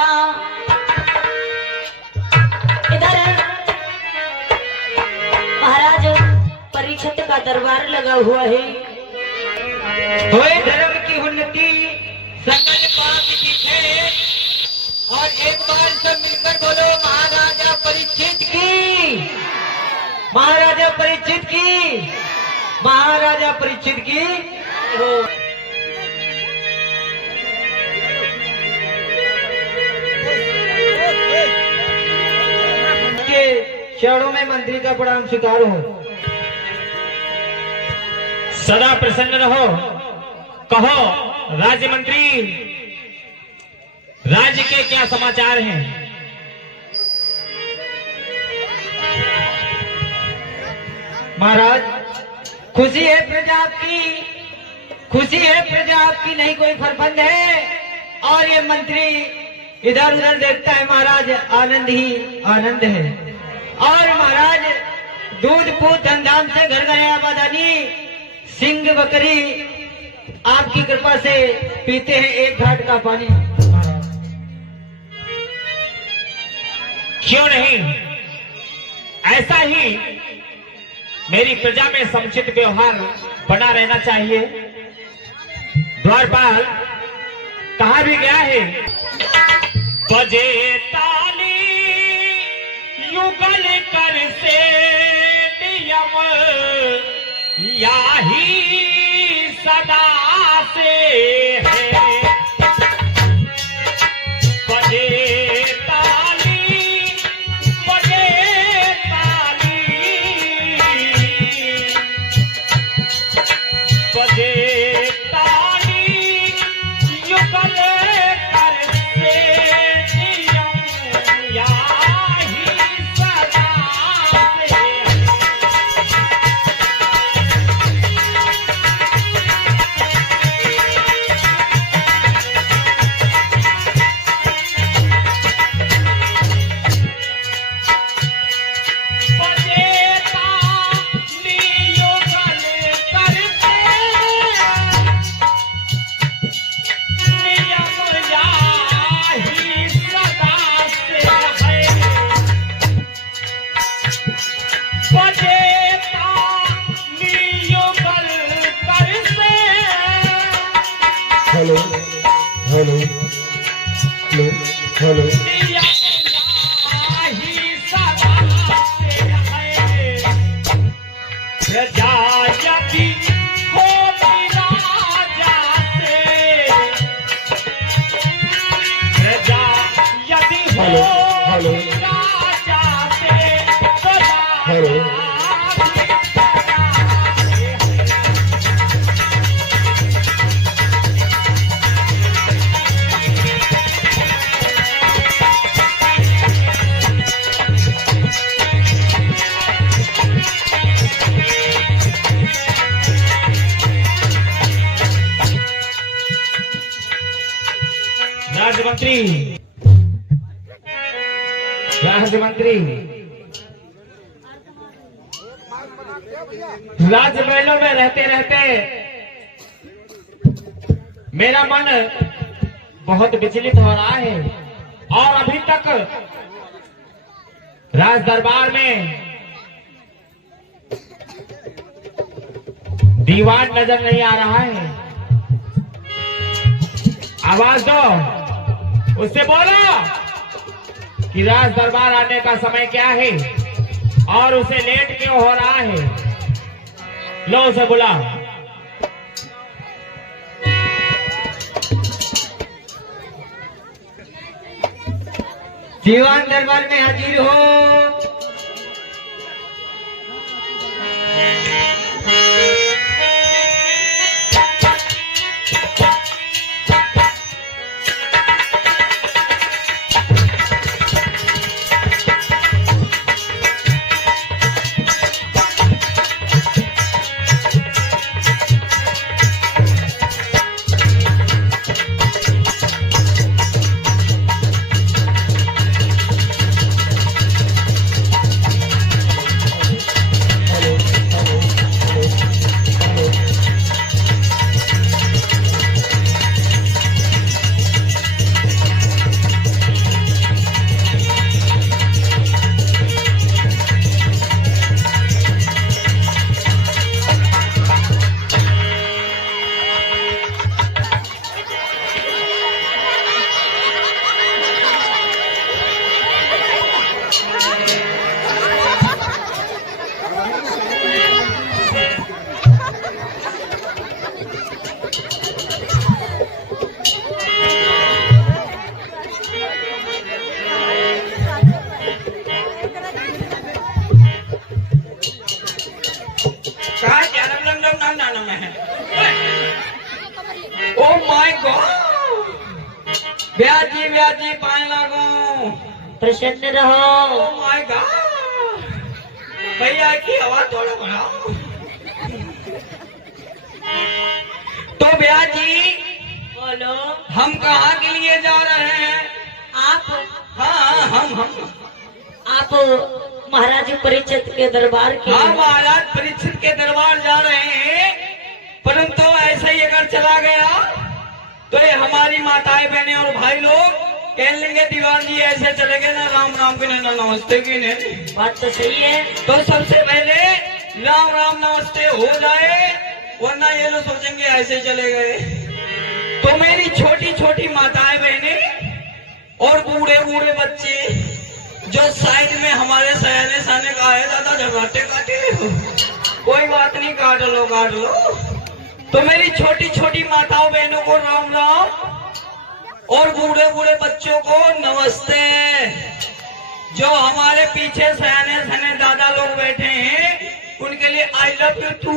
मिला। इधर महाराज परीक्षित का दरबार लगा हुआ है। होए धर्म की उन्नति, सकल पाप की खेत, और एक बार सब मिलकर बोलो महाराजा परीक्षित की, महाराजा परीक्षित की, महाराजा परीक्षित की हो। के चरणों में मंत्री का प्रणाम स्वीकार हो। सदा प्रसन्न रहो। कहो राज्य मंत्री, राज्य के क्या समाचार हैं? महाराज, खुशी है प्रजा आपकी, खुशी है प्रजा आपकी, नहीं कोई फरफंद है। और ये मंत्री इधर उधर देखता है महाराज, आनंद ही आनंद है। और महाराज दूध पूत धमधाम से घर घर आबादानी, सिंह बकरी आपकी कृपा से पीते हैं एक घाट का पानी। क्यों नहीं, ऐसा ही मेरी प्रजा में समुचित व्यवहार बना रहना चाहिए। द्वारपाल कहा भी गया है, बजे ताली युगल कर से नियम, याही सदा से है। बजे ताली, बजे ताली, बजे ताली युगल कर से नियम, याही सदा से है। हेलो हेलो हेलो हेलो प्रजा यदि हो राजा से, प्रजा यदि हो हेलो राजा से, तो हेलो राज्यमंत्री, राज्यमंत्री, राजमहलों में रहते रहते मेरा मन बहुत विचलित हो रहा है, और अभी तक राज दरबार में दीवान नजर नहीं आ रहा है। आवाज दो, उससे बोलो कि राज दरबार आने का समय क्या है और उसे लेट क्यों हो रहा है। लो उसे बुला। दीवान दरबार में हाजिर हो। ओ माय गॉड, ब्याह जी पाए लागो। प्रसन्न रहो। ओ माय गॉड, भैया की आवाज थोड़ा बढ़ाओ। तो ब्याह जी, बोलो। हम कहाँ के लिए जा रहे हैं? आप हाँ, हम आप महाराज परीक्षित के दरबार के। हाँ, महाराज परीक्षित के दरबार जा रहे हैं, परंतु ऐसा ही अगर चला गया तो ये हमारी माताएं बहनें और भाई लोग कह लेंगे दीवान जी ऐसे चले गए ना, राम राम की ना नमस्ते की नहीं। बात तो सही है। तो सबसे पहले राम राम नमस्ते हो जाए, वरना ये लोग सोचेंगे ऐसे चले गए। तो मेरी छोटी छोटी माताएं बहनें और बूढ़े बूढ़े बच्चे जो साइड में हमारे सयाने साने का है, दादा झगड़ाते काटे, कोई बात नहीं, काट लो काट लो। तो मेरी छोटी छोटी माताओं बहनों को राम राम और बूढ़े बूढ़े बच्चों को नमस्ते। जो हमारे पीछे सयाने सने दादा लोग बैठे हैं उनके लिए आई लव यू टू।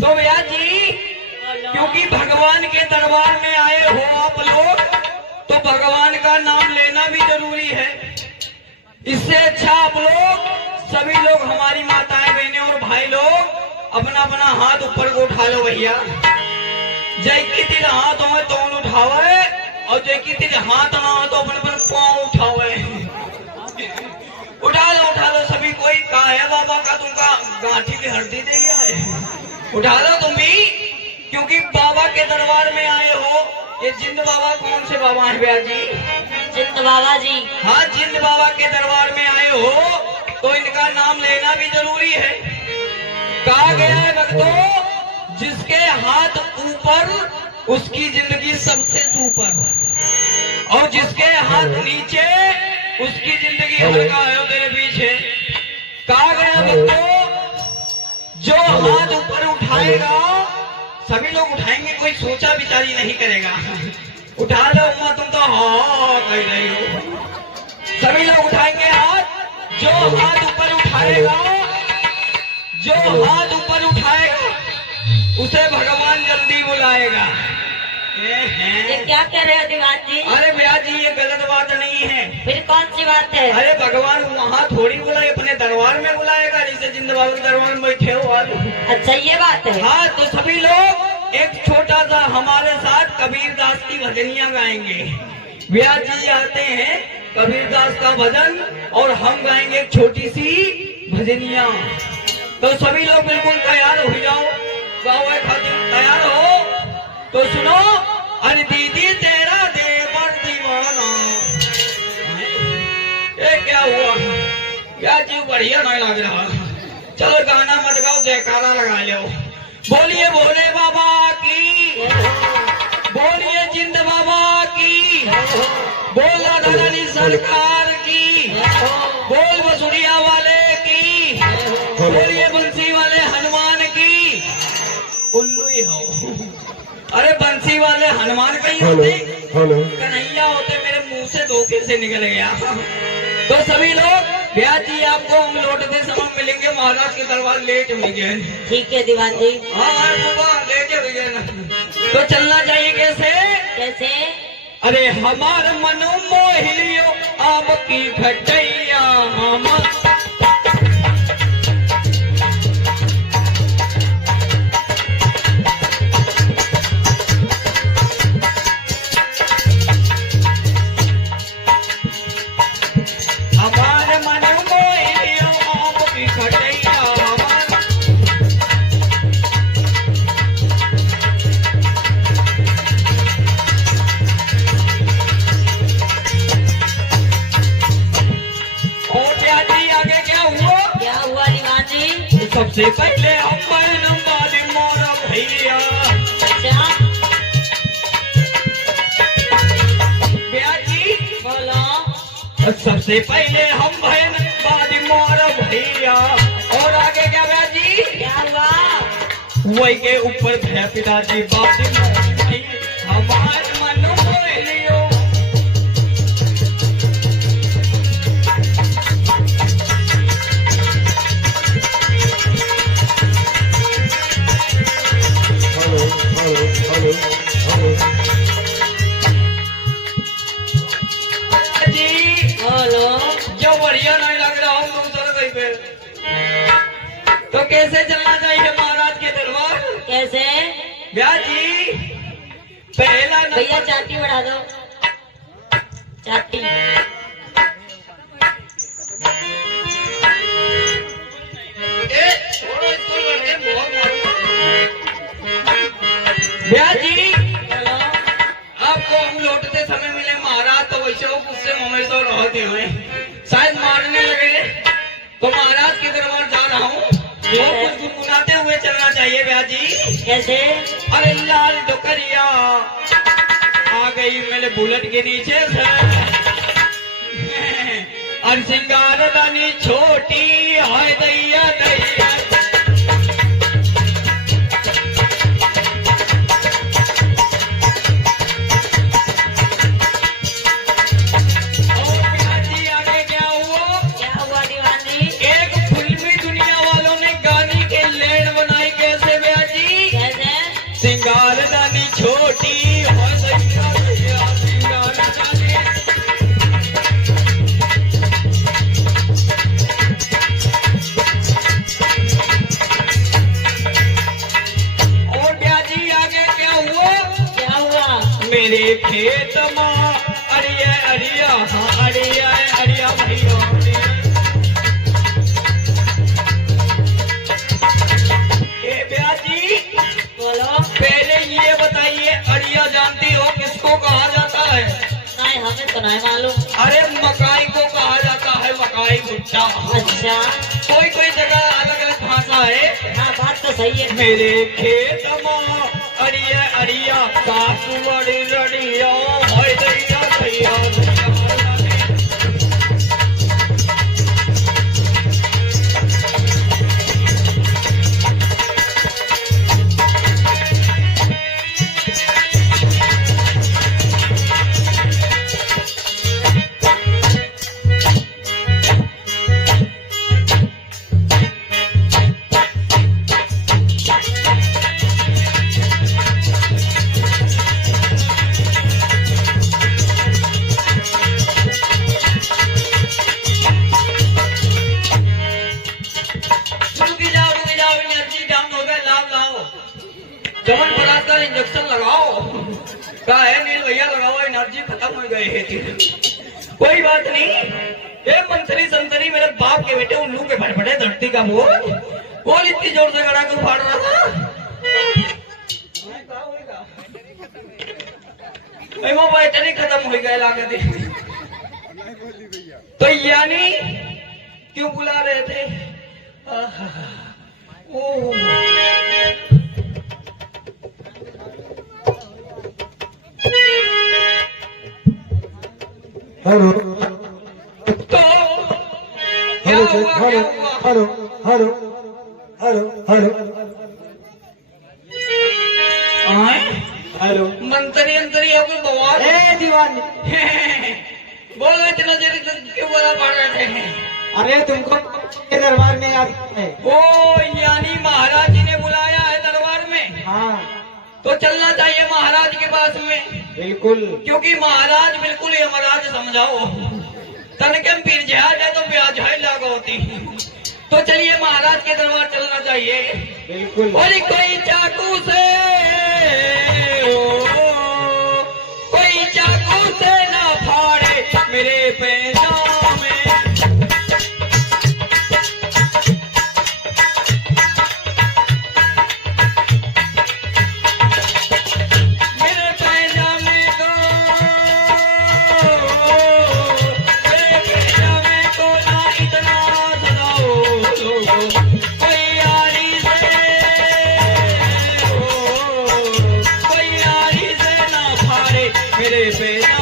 तो भैया जी, क्योंकि भगवान के दरबार में आए हो आप लोग, तो भगवान का नाम लेना भी जरूरी है। इससे अच्छा आप लोग सभी लोग, हमारी माताएं बहनें और भाई लोग, अपना अपना हाथ ऊपर को उठा लो भैया। जय की तीर हाथ हो तो उठावे, और जय की तीर हाथ ना हो तो अपन पाँव उठावे। उठा लो सभी। कोई कहा है बाबा का तुमका गांठी की हड्डी दे गया है? उठा लो तुम भी, क्योंकि बाबा के दरबार में आए हो। ये जिंद बाबा कौन से बाबा हैं भैया जी? जिंद बाबा जी। हाँ, जिंद बाबा के दरबार में आए हो तो इनका नाम लेना भी जरूरी है। कहा गया है भक्तों, जिसके हाथ ऊपर उसकी जिंदगी सबसे ऊपर, और जिसके हाथ नीचे उसकी जिंदगी हल्का है तेरे पीछे। कहा गया भक्तों, जो हाथ ऊपर उठाएगा, सभी लोग उठाएंगे, कोई सोचा विचारी नहीं करेगा। उठा लो अम्मा, तुम तो हाँ कह रही हो। सभी लोग उठाएंगे हाथ। जो हाथ ऊपर उठाएगा, जो हाथ ऊपर उठाएगा उसे भगवान जल्दी बुलाएगा। ये क्या कह रहे हो दीवान जी? अरे भैया जी, ये गलत बात नहीं है। फिर कौन सी बात है? अरे भगवान वहाँ थोड़ी बुलाए, अपने दरबार में बुलाएगा, जैसे जिंद बाबू के दरबार में बैठे हो आज। अच्छा, ये बात है। हाँ, तो सभी लोग एक छोटा सा हमारे साथ कबीरदास की भजनियाँ गाएंगे। भैया जी आते हैं कबीरदास का भजन, और हम गाएंगे एक छोटी सी भजनिया। तो सभी लोग बिल्कुल तैयार हो जाओ, गाओ खातिर तैयार हो तो सुनो। अरे दीदी तेरा देवर दीवाना, ये क्या हुआ? क्या जी बढ़िया नहीं लग रहा। चलो गाना मत गाओ, जयकारा लगा लो। बोलिए भोले बाबा की, बोलिए जिंद बाबा की, बोल राधा रानी सरकार की, बोल बसुड़िया वाले की, बोलिए बंसी वाले हनुमान की। उल्लू ही हो। अरे बंसी वाले हनुमान कहीं होते, कन्हैया होते, मेरे मुंह से धोखे से निकल गया। तो सभी लोग भैया जी आपको हम लौटते समय मिलेंगे महाराज के दरबार। लेट हुई गए। ठीक है दीवान जी। हाँ लेट हुई गए ना, तो चलना चाहिए। कैसे कैसे? अरे हमार मनो मोहिलियो आपकी घटैया, हमारे मन मोहिलियो आपकी घटैया। आगे क्या हुआ? क्या हुआ दीवान जी? सबसे पहले हम बहन वाली मोरा भैया। अच्छा, भैया जी बोलो। सबसे पहले हम बहन वाली मोरा भैया, और आगे क्या भैया जी? क्या हुआ? वही के ऊपर भैया पिताजी बाती मोरी, हमारे मन मोहिलियो। कैसे चलना चाहिए महाराज के दरबार? कैसे? ब्याह जी पहला भैया नंबर चाटी बढ़ा दो, चाटी। ब्याह जी बोलो। आपको हम लौटते समय मिले महाराज तो वैसे वो गुस्से में तो रहते हुए शायद मारने लगे, तो महाराज के दरबार जा रहा हूँ, वो कुछ गुनगुनाते हुए चलना चाहिए ब्याह जी। कैसे? अरे लाल डोकरिया आ गई मेरे बुलेट के नीचे से, और सिंगार दानी छोटी हाय दैया दैया। सिंगारदानी छोटी हो सिंगारदानी। और ब्याजी आगे क्या हुआ? क्या हुआ? मेरे खेत माँ अड़िया अड़िया, हाँ अड़िया अड़िया भैया अड़िया। ये ब्याजी बोलो। पहले ये बताइए अड़िया जानती हो किसको कहा जाता है? नहीं, हमें तो नहीं मालूम। अरे मकाई को कहा जाता है, मकाई भुट्टा। अच्छा। कोई कोई जगह अलग अलग भाषा है। हाँ, बात तो सही है। मेरे खेत में अड़िया अड़िया सासू अड़ी रड़िया हाय दैया दैया दैया। चमन पराग का इंजेक्शन लगाओ, का है नील भैया लगाओ, एनर्जी खत्म हो गई है। कोई बात नहीं, ये मंत्री संतरी मेरे बाप के बेटे उल्लू के फटफटे धरती का बोल बोल इतनी जोर से गड़ा क्यों फाड़ रहा था? बैटरी खत्म हो गए लागत। तो यानी क्यों बुला रहे थे? ओह हेलो तो क्या हेलो हुआ? हेलो क्या हुआ? हेलो हेलो हेलो हेलो आए? हेलो मंत्री अंतरी है कोई बवाल? ए दीवानी, बोलो इतना देर क्यों बोला पड़ रहे थे? अरे तुमको के दरबार में याद है? ओ यानी महाराज जी ने बुलाया है दरबार में, हाँ तो चलना चाहिए महाराज के पास में, बिल्कुल। क्योंकि महाराज बिल्कुल ही महाराज समझाओ, तनकम पीर जहाज है तो ब्याज है लागो होती। तो चलिए महाराज के दरबार चलना चाहिए। बिल्कुल। और कोई चाकू से कोई चाकू से ना फाड़े मेरे पैजामे। मेरे पैजामे को ना इतना सताओ, कोई यारी से ना फाड़े मेरे पैजामे।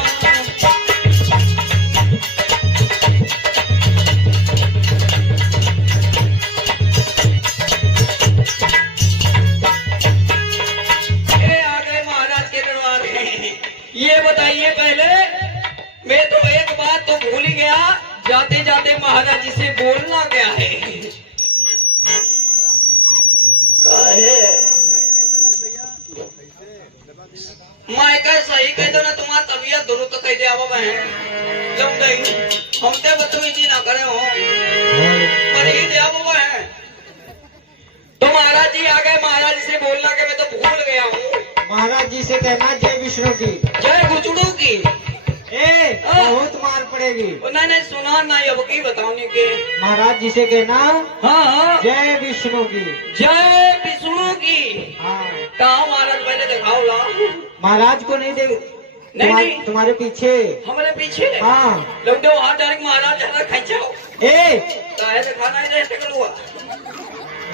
आ गए महाराज के दरबार में। ये बताइए पहले, मैं तो एक बात तो भूल ही गया, जाते जाते महाराज जी से बोलना क्या है? मैं सही कह दो ना, तुम्हारा तबीयत दुरुस्त कह दे अब बहन जम गई, हम ते बदतमीजी ना करे हो, पर ही दे अब बहन। महाराज जी आ गए। महाराज से बोलना कि मैं तो भूल गया हूँ। महाराज जी से कहना जय विष्णु की। जय गुचड़ू की। ए बहुत मार पड़ेगी। नहीं सुना नहीं, अब की बताओ के। महाराज जी से कहना हाँ जय विष्णु की। जय विष्णु की। हाँ कहा महाराज पहले दिखाओ ला। महाराज को नहीं दे। नहीं। तुम्हारे पीछे। हमारे पीछे। हाँ लोग तो वहाँ डायरेक्ट महाराज जरा खींचाओ। ए दिखाना ही रहते हुआ।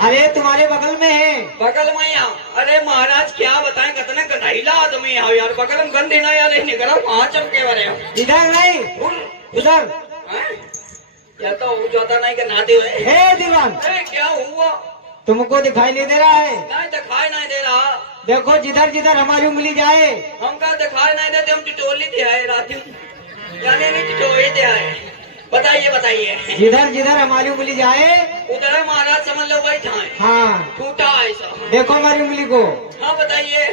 अरे तुम्हारे बगल में है। बगल में यहाँ। अरे महाराज क्या बताएं, कितना कटाईला आदमी है यार। बगल में गंद देना यार, निकला वहाँ चमके वाले। इधर नहीं उधर। या तो वो ज्यादा नहीं करना दे। दीवान क्या हुआ? तुमको दिखाई नहीं दे रहा है? नहीं दिखाई नहीं दे रहा। देखो जिधर जिधर हमारी उंगली जाए। हमका दिखाई नहीं देते, हम टिटोली दे आए रात यानी नहीं टिटोली दे आए। बताइए बताइए। जिधर जिधर हमारी उंगली जाए उधर महाराज समझ लो बैठा है। हाँ टूटा ऐसा। देखो हमारी उंगली को। हाँ बताइए।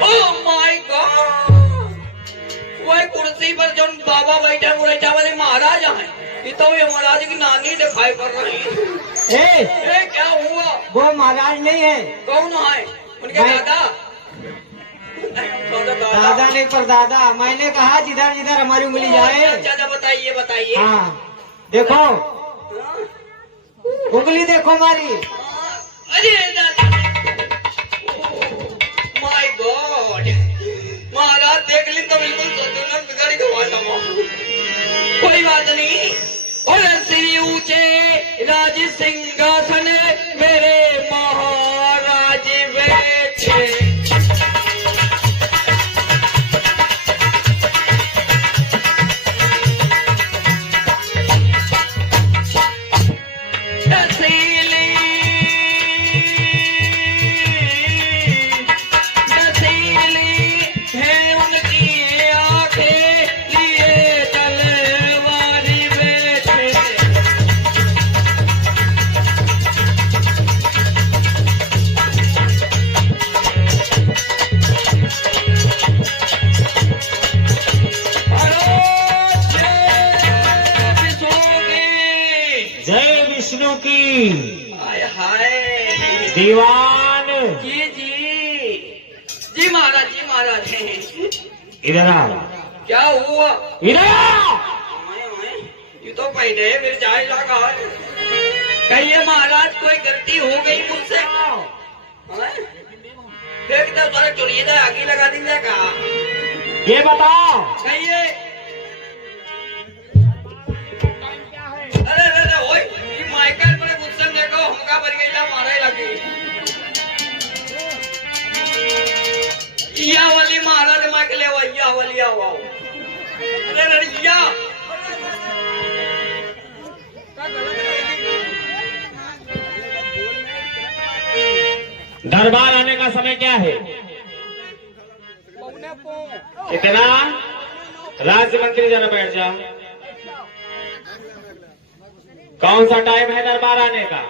ओह माय गॉड, वही कुर्सी पर जो बाबा बैठे बुढ़ा वाले महाराज हैं। ये तो ये महाराज की नानी दिखाई पड़ रही है। क्या हुआ? वो महाराज नहीं है। कौन है? उनके दादा? दादा नहीं पर दादा। मैंने कहा जिधर जिधर हमारी उंगली जाए। अच्छा बताइए बताइए। हाँ देखो उंगली देखो हमारी। अरे माय गॉड, महाराज देख ली तो बिल्कुल सोचो बिगाड़ी का। कोई बात नहीं। और श्री ऊंचे राज सिंहासन मेरे महाराज बैठे। दीवान जी जी जी महाराज जी महाराज। इधर आ। क्या हुआ? इधर आ। ये तो पहले मेरे जाए लगा। कहिए महाराज कोई गलती हो गई मुझसे? देख तो सारा चुनिए तो आगे लगा देंगे का। ये बताओ। कहिए। अरे अरे ओए ये माइकल बड़े गुस्सा देखो हमका भर गई मारा लगी। या वाली महाराज माइक ले वो या वाली आओ। अरे अरे या दरबार आने का समय क्या है? कितना? राज्य मंत्री जरा बैठ जाओ। कौन सा टाइम है दरबार आने का?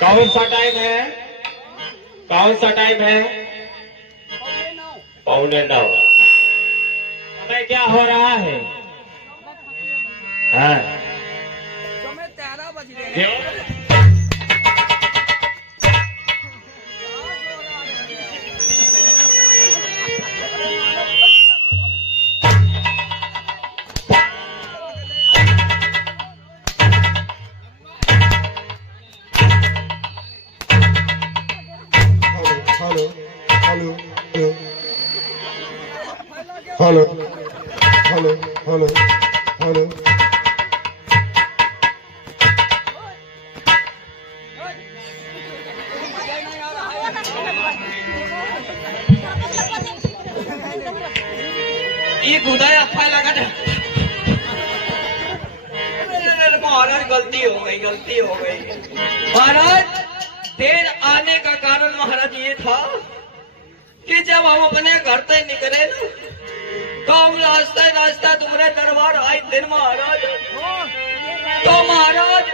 कौन सा टाइम है? कौन सा टाइम है? 8:45। समय क्या हो रहा है? हाँ समय 13 बज रहे क्यों? Hello hello hello hello. ये खुदाया अफा लगा था। महाराज गलती हो गई गलती हो गई। महाराज देर आने का कारण महाराज ये था कि जब हम अपने घर से निकले ना तो हम रास्ता रास्ता तुम्हारे दरबार आए दिन महाराज। तो महाराज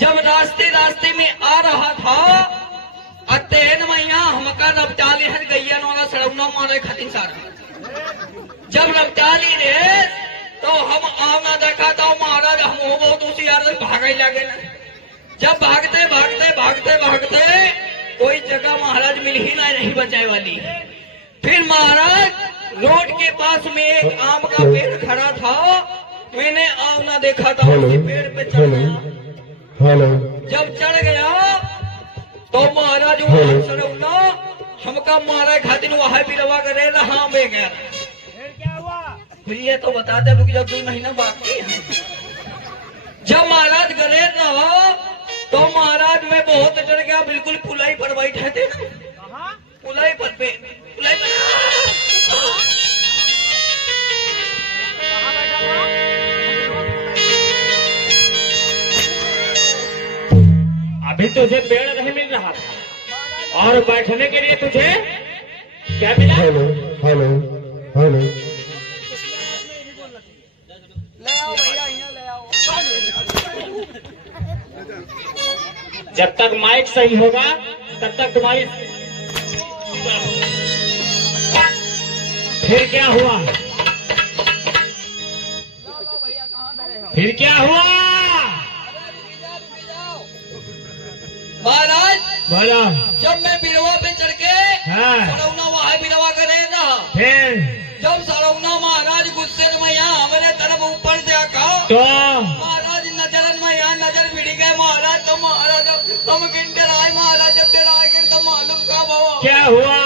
जब रास्ते रास्ते में आ रहा था अतेन मैया हमका रबचाली है गैया नौला सड़ौना मारे खातिर सारा। जब रबचाली रे तो हम आना देखा तो महाराज हम हो बहुत उसी यार भागे लगे ना। जब भागते भागते भागते भागते कोई जगह महाराज मिल ही नहीं बचाए वाली। फिर महाराज रोड के पास में एक आम का पेड़ खड़ा था। मैंने आम ना देखा था, उसी पेड़ पे चढ़ गया। हेलो जब चढ़ गया तो महाराज वहां सड़ौना हमका मारे खातिर वहां बिरवा करे रहा में गया। फिर ये तो बता दे रुक, जब 2 महीना बाकी है। जब महाराज गए ना तो महाराज में बहुत डर गया, बिल्कुल पुलाई पर बैठे थे ना, पुलाई पर पुलाई पर। अभी तुझे पेड़ नहीं मिल रहा था और बैठने के लिए तुझे क्या मिला? हेलो हेलो हेलो जब तक माइक सही होगा तब तक तुम्हारी। फिर क्या हुआ? फिर क्या हुआ? महाराज बोलो। जब मैं बिरवा पे चढ़ के हाँ। सड़ौना वहां बिरवा करे ना, फिर जब सड़ौना महाराज गुस्से में यहाँ हमारे तरफ ऊपर देखा तो महाराज नजर में यहाँ नजर भिड़ गए महाराज। तो महाराज हम गिनते रहे महाराज, जब डराए गिन तो मालूम का बाबा क्या हुआ?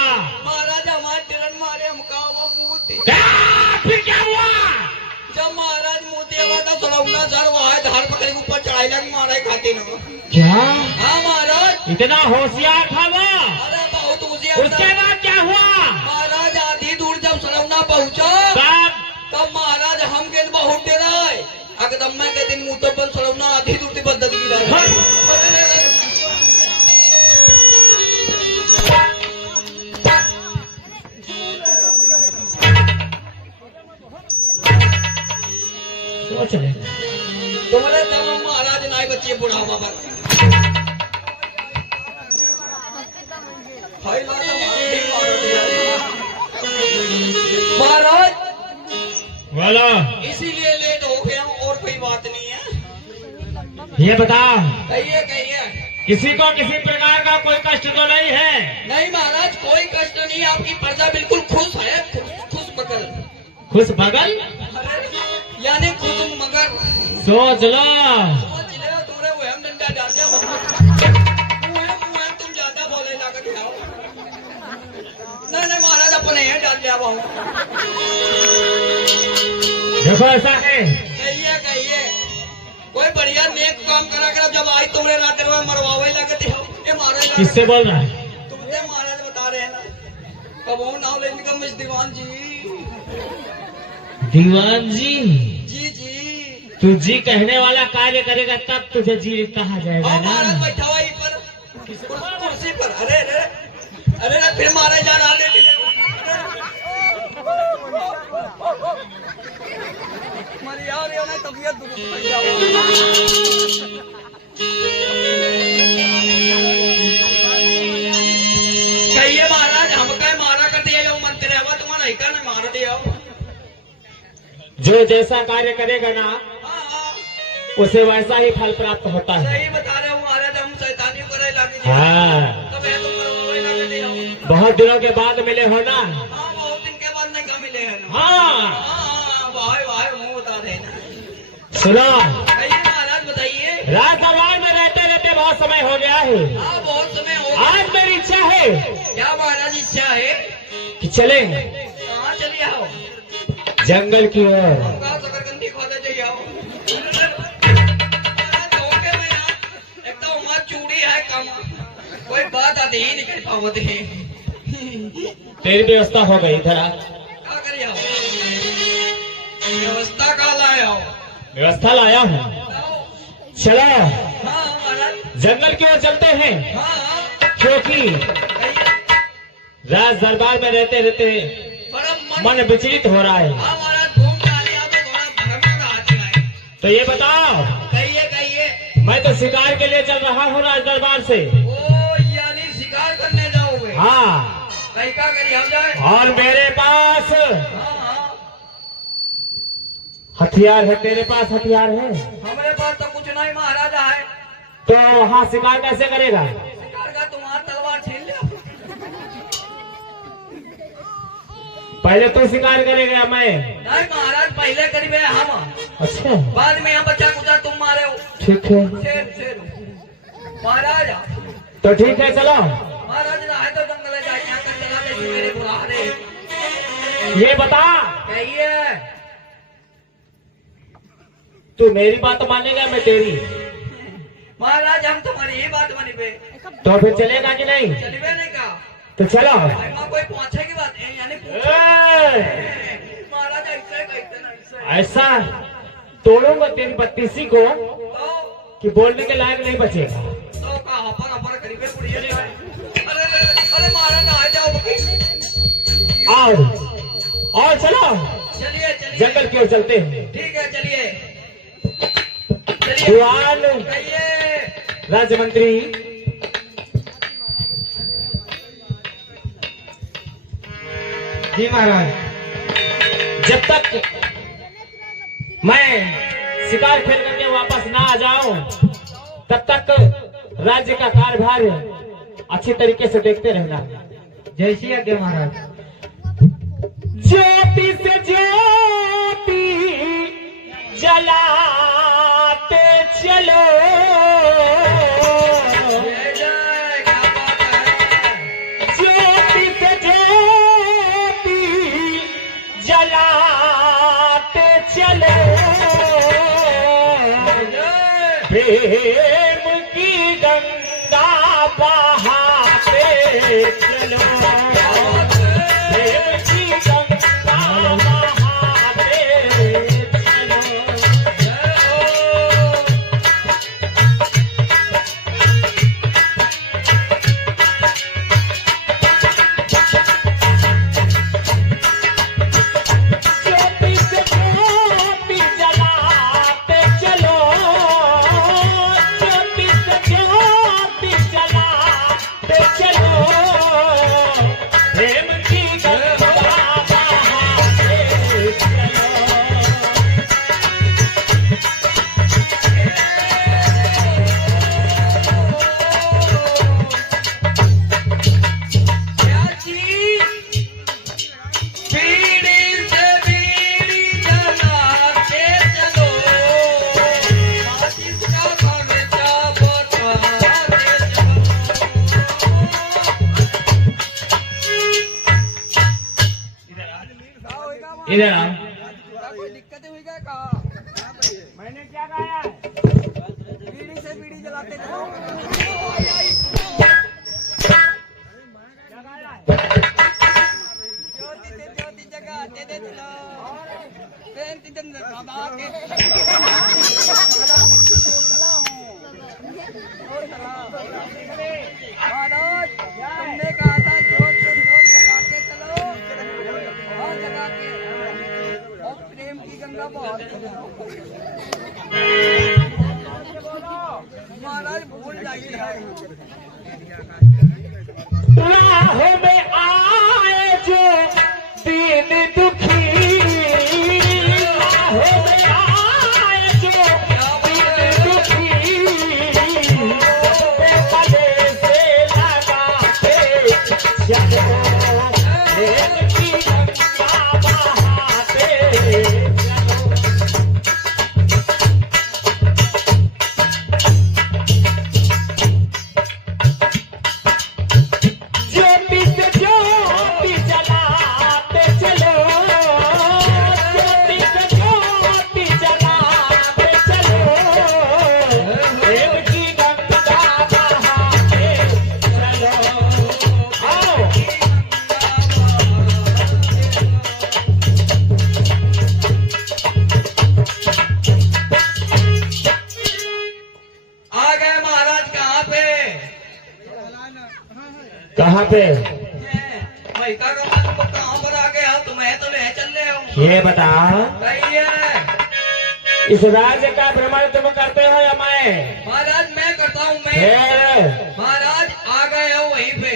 महाराज हमारे टिरन मारे हम का मुंह थी। फिर क्या हुआ? जब महाराज मुंह देवा तो सड़ौना सर वहां धार पकड़ के ऊपर चढ़ाई लग मारे खाते न। क्या हाँ महाराज इतना होशियार था वो? अरे बहुत होशियार उसके था। बाद क्या हुआ? महाराज आधी दूर जब सड़ौना पहुंचा तब महाराज हम गेल बहुत डराए। एकदम मैं के दिन मुंह तो बंद सड़ौना आधी दूर से बदल गिरा। सोच ले। तुम्हारे तमाम महाराज नाई बच्चे बुढ़ा बाबा महाराज बोलो। इसीलिए लेट हो गया और कोई बात नहीं है। ये बता, कहिए कहिए। किसी को किसी प्रकार का कोई कष्ट तो नहीं है? नहीं महाराज कोई कष्ट नहीं, आपकी प्रजा बिल्कुल खुश है। खुश मगर खुश बगल यानी खुश मगर सोच लो। तुम्हारे वो हम डंडा डाल दिया तुम ज्यादा बोले लागत आओ। नहीं महाराज अपने यहाँ डाल दिया बहु। देखो ऐसा है, कहिए कहिए। कोई बढ़िया नेक काम करा कर जब आई तुम्हारे ला करवा मरवावे लागत हो। ये महाराज किससे बोल रहा है? तुमसे महाराज बता रहे हैं ना। कब हो नाम लेने का मिस दीवान जी। दीवान जी? जी जी तू जी कहने वाला कार्य करेगा तब तुझे जी कहा जाएगा हाँ ना। महाराज बैठा हुआ यहीं पर कुर्सी पर। अरे अरे अरे फिर महाराज जा रहा तबियत कहिए महाराज हम कहे मारा कर दिया जाओ मंत्र है तुम्हारा ही का मार दिया। जो जैसा कार्य करेगा ना हाँ उसे वैसा ही फल प्राप्त होता है। सही बता रहे हो महाराज, हम शैतानी करे लगे। हाँ, तो मैं तो मरवावे लगे दिया। बहुत दिनों के बाद मिले हो ना। हाँ बहुत दिन के बाद नहीं का मिले हैं ना। हाँ हाँ भाई भाई मुँह बता रहे ना। सुनो, कहिए महाराज बताइए। राजदरबार में रहते रहते बहुत समय हो गया है। हाँ बहुत समय हो गया। आज मेरी इच्छा है क्या महाराज इच्छा है? कि चले कहाँ चलिए आओ? जंगल की ओर। कहाँ सकरकंदी खोले जाइए आओ। धोखे में यार एक तो उमर चूड़ी है कम, कोई बात आती ही नहीं कर पावत है। तेरी व्यवस्था हो गई। इधर आ। क्या करिए आओ? व्यवस्था का लाए आओ। व्यवस्था लाया हूँ, आओ। चलो हाँ महाराज। जंगल की ओर चलते हैं। हाँ क्योंकि कहिए। राज दरबार में रहते रहते बड़ा मन विचलित हो रहा है। हाँ महाराज घूम डालिए तो थोड़ा भ्रम का हाथ लगाए। तो ये बताओ, कहिए कहिए। मैं तो शिकार के लिए चल रहा हूँ राज दरबार से। ओ यानी शिकार हाँ, कहीं का करी हम जाए। और मेरे पास हाँ, हथियार है। तेरे पास हथियार है हमारे पास तो कुछ नहीं महाराजा है। तो हाँ, शिकार कैसे करेगा? शिकार का तुम्हारा तलवार छीन लिया। पहले तू शिकार करेगा मैं? नहीं महाराज, पहले करीब है हम, अच्छा बाद में यहाँ बच्चा कुचा तुम मारे हो। ठीक है, शेर महाराज। तो ठीक है चलो। महाराज रहा तो जंगल में जाए, यहाँ तक चला दे मेरे बुरा दे। ये बता, कहिए। तू मेरी बात मानेगा मैं तेरी? महाराज हम तुम्हारी ही बात मानी पे। तो फिर चलेगा कि नहीं? चलिए नहीं का तो चलो। माँ कोई पूछे की बात है यानी महाराज ऐसे कहते ना ऐसे। ऐसा तोड़ूंगा तेरी बत्तीसी को तो कि बोलने के लायक नहीं बचेगा। का हपर करीबे पुड़िया। अरे महाराज आ जाओ। और चलो, चलिए चलिए जंगल की ओर चलते हैं। ठीक है चलिए जवान कहिए। राज्य मंत्री, जी महाराज। जब तक मैं शिकार खेल करके वापस ना आ जाऊं तब तक राज्य का कार्यभार अच्छी तरीके से देखते रहना। जैसी आज्ञा महाराज। ज्योति से ज्योति जलाते चलो, क्या बात है। ज्योति से ज्योति जलाते चलो, प्रेम की गंगा बहाते चलो, प्रेम की गंगा बहाते ज्योति से ज्योति जलाते चलो, ज्योति से ज्योति जलाते चलो, प्रेम की गंगा बहाते चलो। क्या चीज? बीड़ी से बीड़ी जलाते चलो, माचिस का खर्चा बताते चलो। इधर आ। कोई दिक्कत हुई क्या? कहा मैंने क्या गाया? बीड़ी से बीड़ी जलाते चलो। ज्योति से ज्योति जगाते चलो, बेंती चंद्र बाबा के। महाराज तुमने कहा था जोत से जोत जगा के चलो, और जगा के और प्रेम की गंगा बहुत। महाराज भूल जाइए। राह में आए जो दीन दुखी, राह में आए जो दीन दुखी, गले से लगाते चलो, प्रेम की गंगा बहाते चलो। ज्योति से ज्योति जलाते चलो, ज्योति से ज्योति जलाते चलो, प्रेम की गंगा बहाते चलो। आओ। आ गए महाराज। कहाँ पे? कहाँ पे? मैं का तुमको कहाँ पर आ गए हो? तुम्हें तो ले चल रहे हो। ये बता, सही है इस राज्य का भ्रमण तुम करते हो या मैं? महाराज, मैं करता हूँ। मैं फिर महाराज आ गए हो वहीं पे।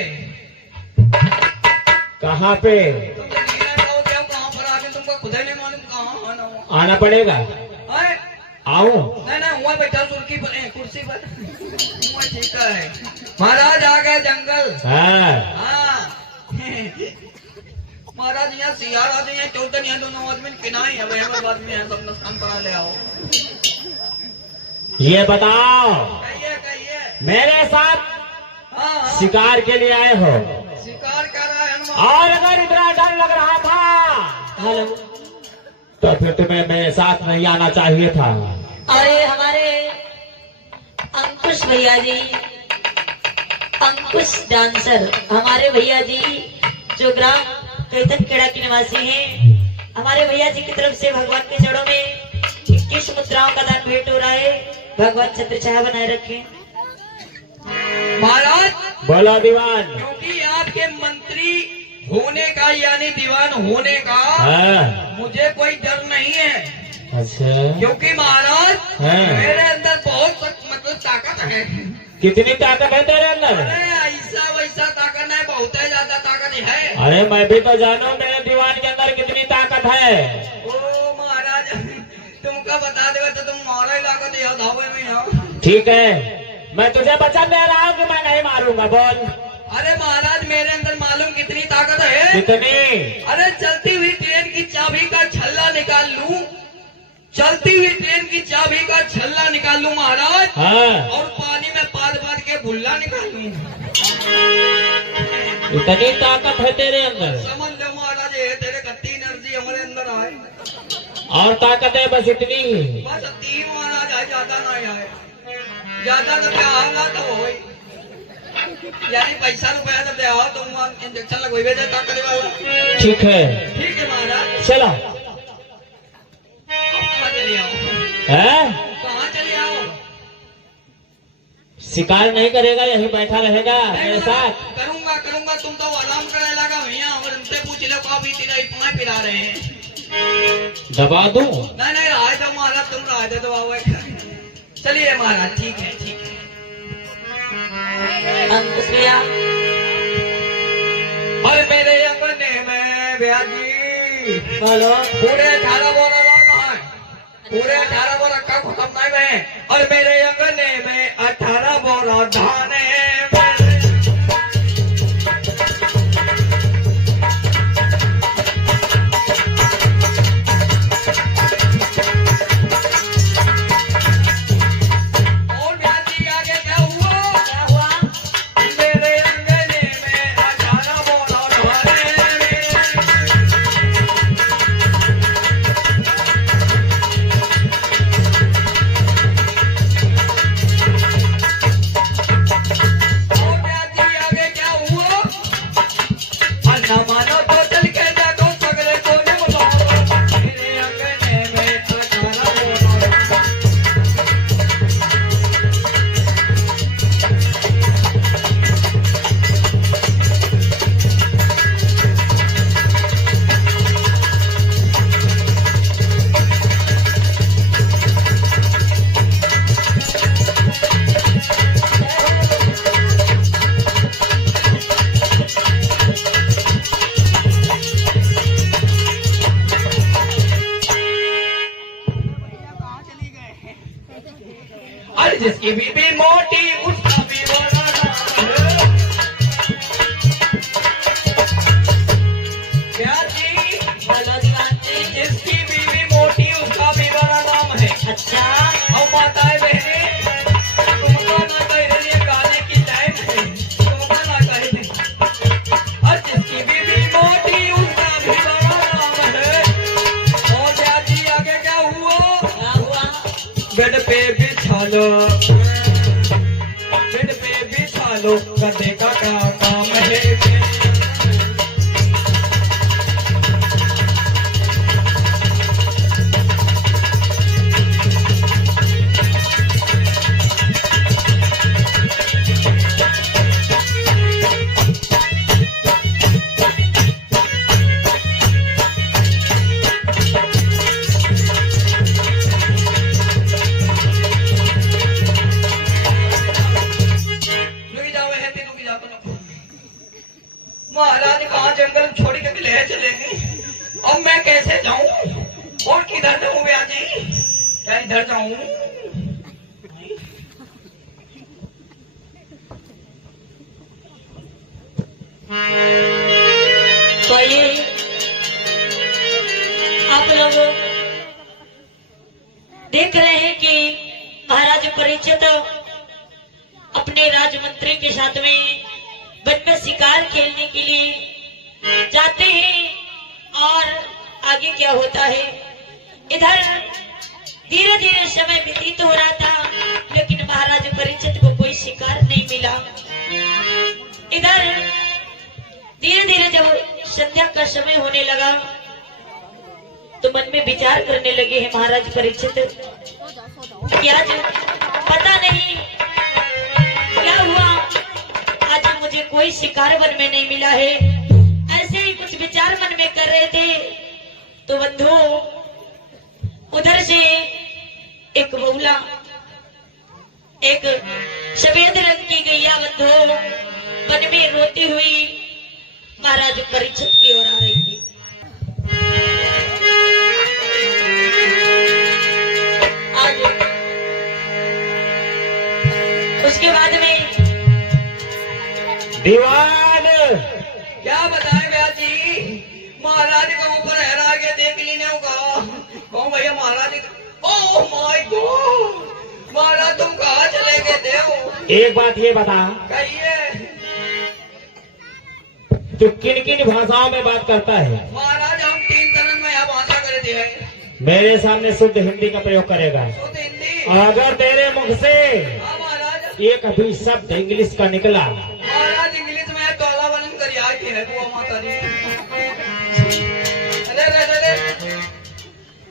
कहाँ पे तुमको नीला का होते हो, कहाँ पर आके तुमको खुद ही नहीं मालूम कहाँ आना हुआ। आना पड़ेगा? अरे, आऊं? नहीं वहाँ बैठा सुर्खी पर, कुर्सी पर। वहाँ ठीक है। महाराज आ गए जंगल। हाँ। हाँ। महाराज यहाँ सियार आदमी है, चौधरी है, दोनों आदमी किनाई है, वह आदमी है, सब नुकसान पड़ा ले आओ। ये बताओ, कहिए। मेरे साथ हाँ, शिकार के लिए आए हो? शिकार कर रहा है हनुमान। और अगर इतना डर लग रहा था हेलो। तो फिर तुम्हें मेरे साथ नहीं आना चाहिए था। अरे हमारे अंकुश भैया जी, अंकुश डांसर, हमारे भैया जी जो ग्राम कैथनखेड़ा के निवासी हैं, हमारे भैया जी की तरफ से भगवान के चरणों में 21 मुद्राओं का दान भेंट हो रहा है। भगवान छत्र छाया बनाए रखें। महाराज, बोलो दीवान। क्योंकि आपके मंत्री होने का यानी दीवान होने का हाँ। मुझे कोई डर नहीं है। अच्छा। क्योंकि महाराज हाँ। मेरे अंदर बहुत मतलब ताकत है। कितनी ताकत है तेरे अंदर? अरे ऐसा वैसा ताकत नहीं, बहुत ही ज्यादा ताकत है। अरे मैं भी तो जानू मेरे दीवान के अंदर कितनी ताकत है। ओ महाराज, तुमको बता देगा तो तुम मारा इलाका दिया धावे में यहाँ। ठीक है, मैं तुझे वचन दे रहा हूँ कि मैं नहीं मारूंगा। बोल। अरे महाराज, मेरे अंदर मालूम कितनी ताकत है? कितनी? अरे चलती हुई ट्रेन की चाबी का छल्ला निकाल लूं, चलती हुई ट्रेन की चाबी का छल्ला निकाल लूं महाराज। हाँ। और पानी में पाद के भुल्ला निकाल लूं। इतनी ताकत है तेरे अंदर? समझ लो महाराज, ये तेरे कत्ती एनर्जी हमारे अंदर आए। और ताकत है बस इतनी ही? बस 3 महाराज आए, ज्यादा नहीं आए। ज्यादा तो क्या आना तो हो गई, यानी पैसा रुपया जब दे आओ तुम इंजेक्शन लगवाइए ताकत वाला। ठीक है। ठीक है महाराज, चलो। कहाँ चले आओ? हैं? कहाँ चले आओ? शिकार नहीं करेगा, यही बैठा रहेगा मेरे साथ? करूंगा करूंगा, तुम तो आराम करे लगा भैया, और उनसे पूछ लो कॉफी पानी पिला रहे हैं। दबा दूं? नहीं राय दो महाराज, तुम राय दे दो बाबा। चलिए महाराज, ठीक है ठीक है। अंकुश भैया, और मेरे अंगने में ब्याजी बोलो। पूरे 18 बोरा लगा है, पूरे 18 बोरा का खत्म नहीं में। और मेरे अंगने में 18 बोरा धान है। और ब्याजी आगे क्या हुआ? क्या हुआ? मेरे अंगने में 18 बोरा धान है। और ब्याजी आगे क्या हुआ? अन्ना मानो तो चल के जागो, सगले को ने बुलाओ। मेरे अंगने में 18 बोरा। अरे जिसकी बीबी मोटी उसका भी बड़ा नाम है। ब्याजी, बोलो दीवान जी। जिसकी बीबी मोटी उसका भी बड़ा नाम है। अच्छा, और माताएं बहने, तुमको ना कह रही है गाने की टाइम है, तुमको ना कह रही। और जिसकी बीबी मोटी उसका भी बड़ा नाम है। और ब्याजी आगे क्या हुआ? क्या हुआ? बेड पे बिछा लो, बेड पे बिछा लो, गधे का क्या काम है। इधर जाऊं। तो आइए आप लोग देख रहे हैं कि महाराज परीक्षित अपने राजमंत्री के साथ में वन में शिकार खेलने के लिए जाते हैं और आगे क्या होता है। इधर धीरे धीरे समय व्यतीत हो रहा था, लेकिन महाराज परीक्षित को कोई शिकार नहीं मिला। इधर धीरे धीरे जब संध्या का समय होने लगा तो मन में विचार करने लगे हैं महाराज परीक्षित कि आज पता नहीं क्या हुआ, आज मुझे कोई शिकार वन में नहीं मिला है। ऐसे ही कुछ विचार मन में कर रहे थे तो बंधु उधर से एक बौला, एक सफेद रंग की गैया बंधु वन में रोती हुई महाराज परीक्षित की ओर आ रही थी। आज उसके बाद में दीवान क्या बताए भैया जी, महाराज का ऊपर हरा के देख लेने होगा। कौन भैया महाराज? ओह माय गॉड, महाराज तुम कहाँ चले गए थे? हो एक बात ये बता, कहिए तू किन किन भाषाओं में बात करता है? महाराज हम 3 तरह में यहाँ भाषा कर दिया है। मेरे सामने शुद्ध हिंदी का प्रयोग करेगा। शुद्ध हिंदी? अगर तेरे मुख से हाँ महाराज। एक भी शब्द इंग्लिश का निकला, महाराज इंग्लिश में तोला बलन कर याद की है वो माता जी। अरे अरे अरे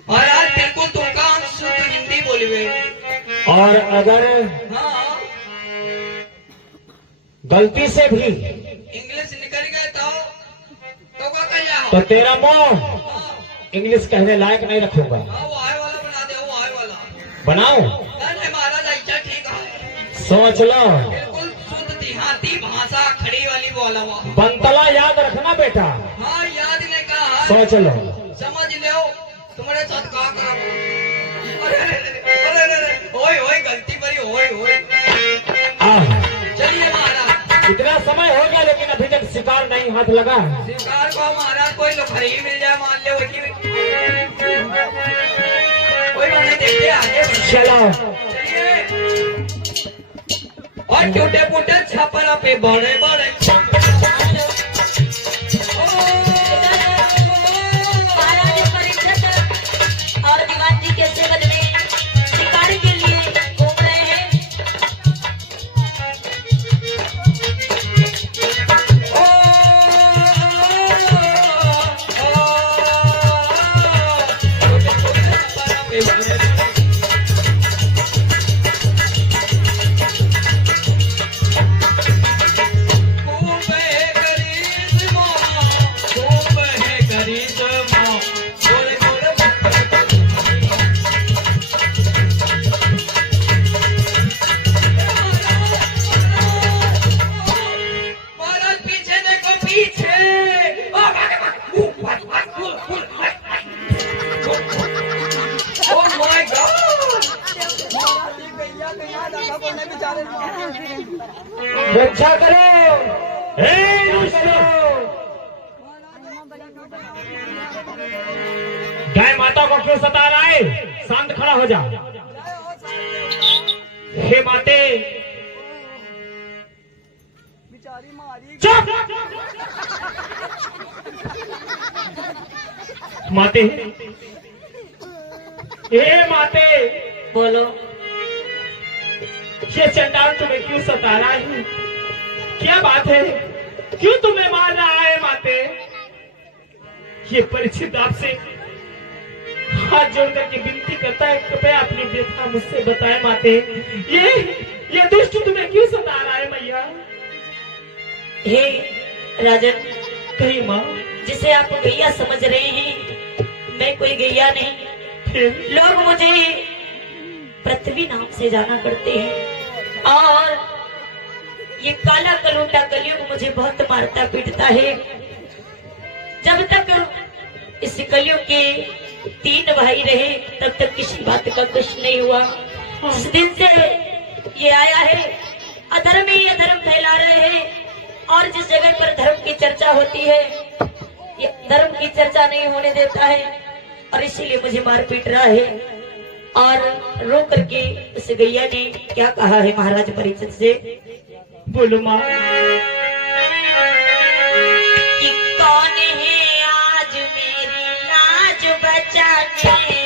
महाराज बिल्कुल तुमका हम शुद्ध हिंदी बोली हुए। और अगर हाँ गलती से भी इंग्लिश निकल गए तो क्या कर जाओ? तो तेरा मुंह हाँ इंग्लिश कहने लायक नहीं रखूंगा। हाँ, वो आए वाला बना दे, वो आए वाला बनाओ? नहीं महाराज ऐसा ठीक है, सोच लो। बिल्कुल शुद्ध देहाती भाषा खड़ी वाली बोला हुआ। बंतला याद रखना बेटा। हाँ याद ने कहा, सोच लो। समझ लो तुम्हारे साथ क्या करा। अरे अरे अरे ओए ओए गलती करी, ओए ओए। चलिए महाराज, इतना समय हो गया लेकिन अभी तक शिकार नहीं हाथ लगा। शिकार को महाराज कोई लोखरी मिल जाए मान ले, कोई बात देखते आगे। चलो चलिए। और टूटे फूटे छपरा पे बड़े बड़े महाराज परीक्षित और दीवान जी के सेवन में शिकार के लिए घूम रहे हैं। रक्षा करो। हे दुष्टों, गाय माता को क्यों सता रहा है? शांत खड़ा हो जा। हे माते, चुप। माते, हे माते, बोलो ये चंडाल तुम्हें क्यों सता रहा है? क्या बात है? क्यों तुम्हें मार रहा है माते? ये परिचित आपसे हाथ जोड़ करके विनती करता है, कृपया अपनी व्यथा मुझसे बताए माते। ये दुष्ट तुम्हें क्यों सता रहा है मैया? हे राजन, कही माँ, जिसे आप गैया समझ रहे हैं, मैं कोई गैया नहीं। फिर लोग मुझे पृथ्वी नाम से जाना करते हैं और ये काला कलूटा कलयुग मुझे बहुत मारता पीटता है। जब तक इस कलयुग के 3 भाई रहे तब तक किसी बात का कुछ नहीं हुआ। उस दिन से ये आया है, अधर्म ही अधर्म फैला रहे हैं। और जिस जगह पर धर्म की चर्चा होती है ये धर्म की चर्चा नहीं होने देता है, और इसीलिए मुझे मार पीट रहा है। और रो करके उस गैया ने क्या कहा है महाराज परीक्षित से, बोलो माँ। कि कौन है आज मेरी लाज बचाने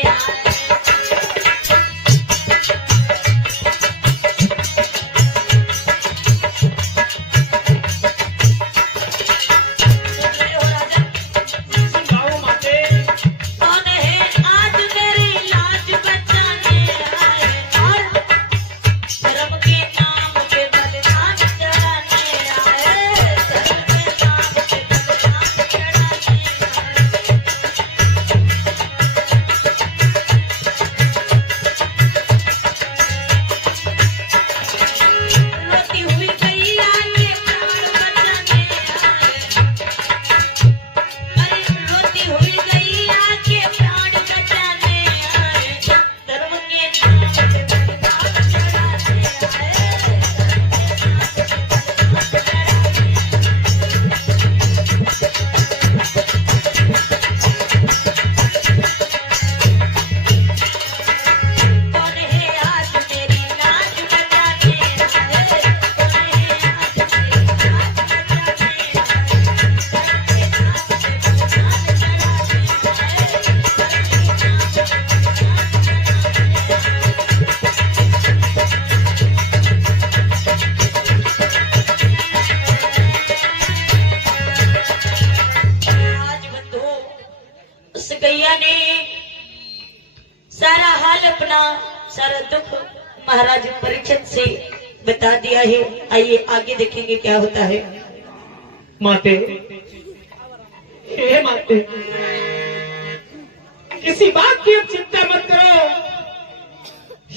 सारा हाल अपना सारा दुख महाराज परीक्षित से बता दिया है। आइए आगे देखेंगे क्या होता है। माते, हे माते, किसी बात की अब चिंता मत करो।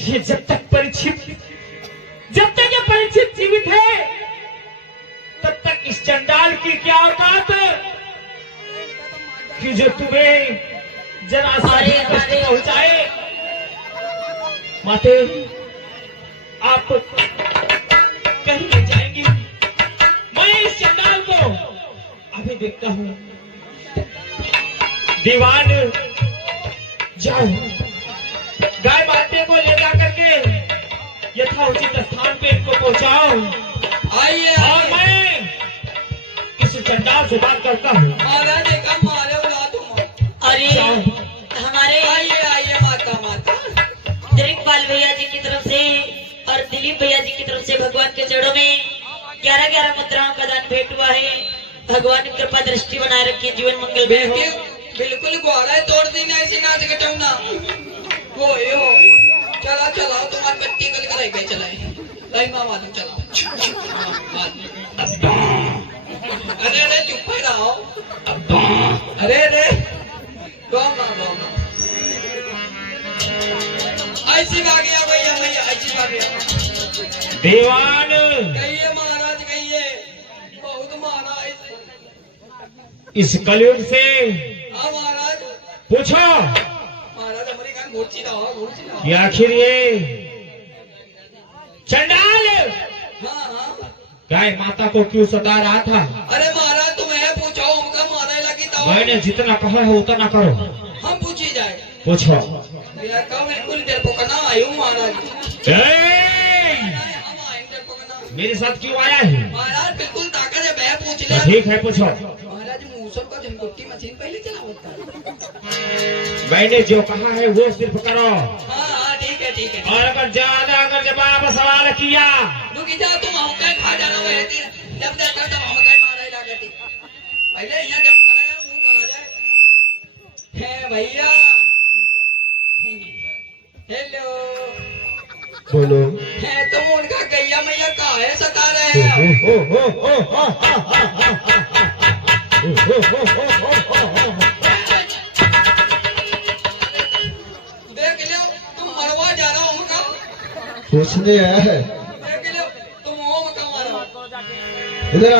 ये जब तक ये परीक्षित जीवित है तब तक इस चंडाल की क्या औकात कि जो तुम्हें जरा सा कष्ट पहुंचाए। माते, आप कहीं नहीं जाएंगी, मैं इस चंडाल को अभी देखता हूँ। दीवान, जाओ गाय माते को ले जा करके यथा उचित स्थान पे इनको पहुंचाओ। आइए और मैं इस चंडाल से बात करता हूँ। महाराज एक काम मारे बुला तुम। अरे हमारे आइए आइए माता माता। दिलीपाल भैया जी की तरफ से और दिलीप भैया जी की तरफ से भगवान के चरणों में 11-11 मुद्राओं का दान भेंट हुआ है। भगवान की कृपा दृष्टि बनाए रखिए, जीवन मंगल में हो। बिल्कुल घोड़ा तोड़ देना ऐसे नाच के चौना वो यो चला चलाओ तुम्हारी पट्टी कल कराई चलाए लाई मामा तुम चलाओ। अरे अरे चुप ही रहो। अरे अरे ऐसी आ गया भैया भैया ऐसी आ गया। दीवान, कहिए महाराज कहिए। बहुत महाराज इस कलयुग से हाँ महाराज पूछो महाराज हमारी कान घोड़ची रहो कि आखिर ये चंडाल हाँ हाँ। गाय माता को क्यों सता रहा था। अरे महाराज तुम्हें पूछो हमका मारे लगी तो मैंने जितना कहा है उतना करो। हम पूछी जाए पूछो। मेरा काम बिल्कुल देर पकना आयु महाराज। हम आएंगे पकना। मेरे साथ क्यों आया है। महाराज बिल्कुल ताकत है मैं पूछ तो ले। ठीक है पूछो। महाराज मूसर का झमकुट्टी मशीन पहले चला होता है। मैंने जो कहा है वो सिर्फ करो। हाँ हाँ ठीक है ठीक है। और अगर जवाब सवाल किया रुकी जा तुम हमका खा जाना वही जब देखा तब हमका मारा ही लगे थी। पहले यहाँ जब कराया वो करा जाए। है भैया हेलो बोलो। है तुम उनका गैया मैया कहा है सता रहे हैं। देख लो तुम मरवा जा रहा हो उनका। पूछने आया है। देख लो तुम हो मका मारो। इधर आ।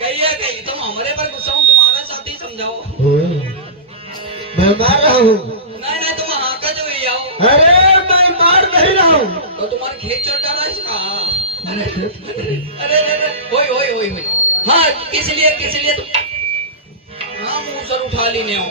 कहिए कही तुम हमारे पर गुस्सा हो तुम्हारा साथी समझाओ। मैं मार रहा हूँ। नहीं नहीं तुम हाँ का जो ही आओ। अरे मैं मार नहीं रहा हूँ। तो तुम्हारे खेत चोट डाला इसका। अरे ओए ओए ओए ओए। हाँ किस लिए तुम हाँ मुंह सर उठा लेने हो।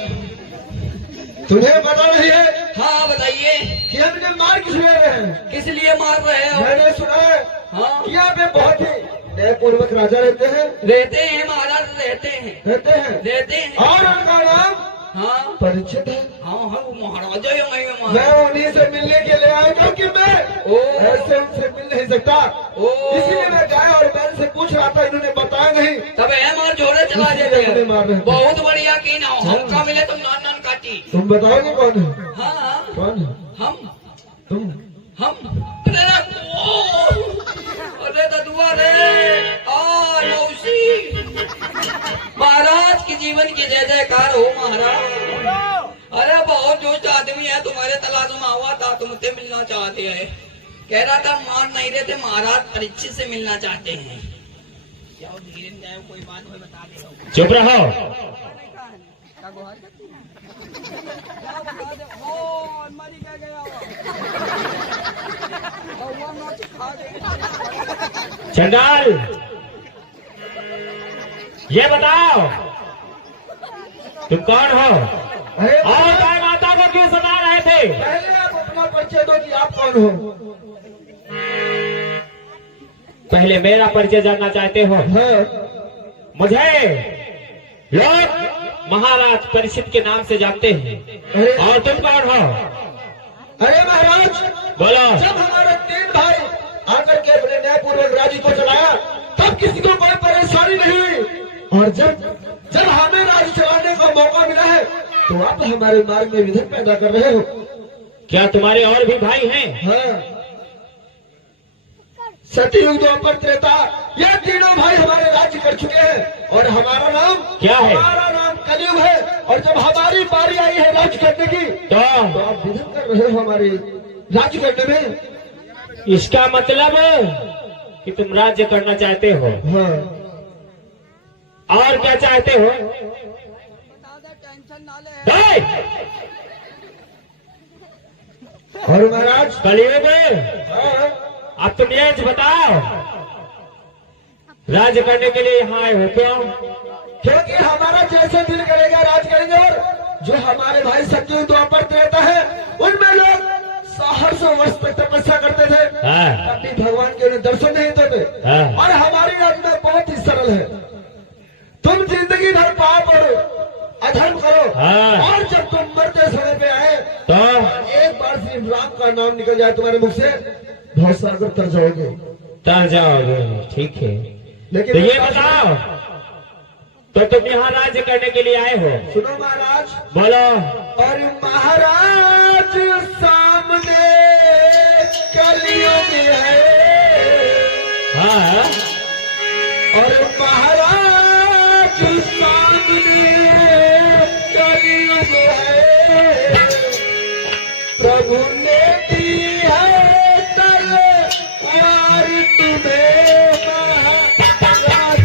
तुम्हें पता नहीं है हाँ बताइए कि हमने मार किस लिए रहे हैं? किस लिए मार रहे हो। मैंने सुना है हाँ कि यहाँ पे बहुत ही न्यायपूर्वक राजा रहते हैं। रहते हैं महाराज रहते हैं और उनका नाम हाँ परिचित है। हाँ हाँ वो महाराजा ही मैं मैं महाराज। उन्हीं से मिलने के लिए आया क्योंकि मैं ओ ऐसे उनसे मिल नहीं सकता। ओ इसलिए मैं गाय और बैल से पूछ रहा था, इन्होंने बताया नहीं। तब है मार जोड़े चला इसलिए जाते हमें मार रहे हैं। थे। बहुत बढ़िया की ना हमका मिले तो नान नान काटी। तुम बताओगे कौन है? हाँ हाँ कौन है? हम तुम अरे ददुआ रे आ नौसी महाराज की जीवन की जय जयकार हो महाराज। अरे बहुत जोश आदमी है तुम्हारे तलाश में हुआ था, तुमसे मिलना चाहते हैं। कह रहा था मान नहीं रहे थे महाराज परीक्षित से मिलना चाहते हैं। जाओ धीरे में जाओ कोई बात हो बता दे। चुप रहो। चंडाल ये बताओ तुम कौन हो अरे और गाय माता को क्यों सता रहे थे? पहले आप अपना परिचय दो कि आप कौन हो। पहले मेरा परिचय जानना चाहते हो? हाँ। मुझे लोग महाराज परिचित के नाम से जानते हैं। अरे और तुम कौन हो? अरे महाराज, बोलो। जब हमारे 3 भाई आकर के अपने न्यायपूर्वक राज्य को चलाया तब किसी को कोई परेशानी नहीं हुई। और जब हमें राज्य चलाने का मौका मिला है तो आप हमारे मार्ग में विघ्न पैदा कर रहे हो। क्या तुम्हारे और भी भाई हैं? हाँ। सतयुग द्वापर त्रेता ये तीनों भाई हमारे राज्य कर चुके हैं और हमारा नाम क्या है? हमारा नाम कलयुग है। और जब हमारी बारी आई है राज्य करने की तो आप विघ्न कर रहे हो हमारे राज्य करने में। इसका मतलब कि तुम राज्य करना चाहते हो। हाँ। और क्या चाहते हो? हे! और महाराज कलयुग में हाँ, अब तुम ये बताओ राज्य करने के लिए यहाँ आए हो क्यों? क्योंकि हमारा जैसे दिल करेगा राज करेंगे। और जो हमारे भाई सतयुग द्वापर त्रेता है उनमें लोग 100 वर्ष तक तपस्या करते थे, हाँ। कभी भगवान के उन्हें दर्शन नहीं देते। हाँ। और हमारी राज में बहुत ही सरल है। तुम जिंदगी भर पाप और अधर्म करो हाँ। और जब तुम मरते समय पे आए तो एक बार सिर्फ राम का नाम निकल जाए तुम्हारे मुख से भवसागर तर जाओगे। तर जाओगे। ठीक है लेकिन तो ये बताओ तो तुम यहाँ राज्य करने के लिए आए हो? सुनो महाराज, बोलो। और महाराज सामने कलयुग है। हाँ। और महाराज सामने कलयुग है। प्रभु ने दी है तलवार तुम्हें महाराज।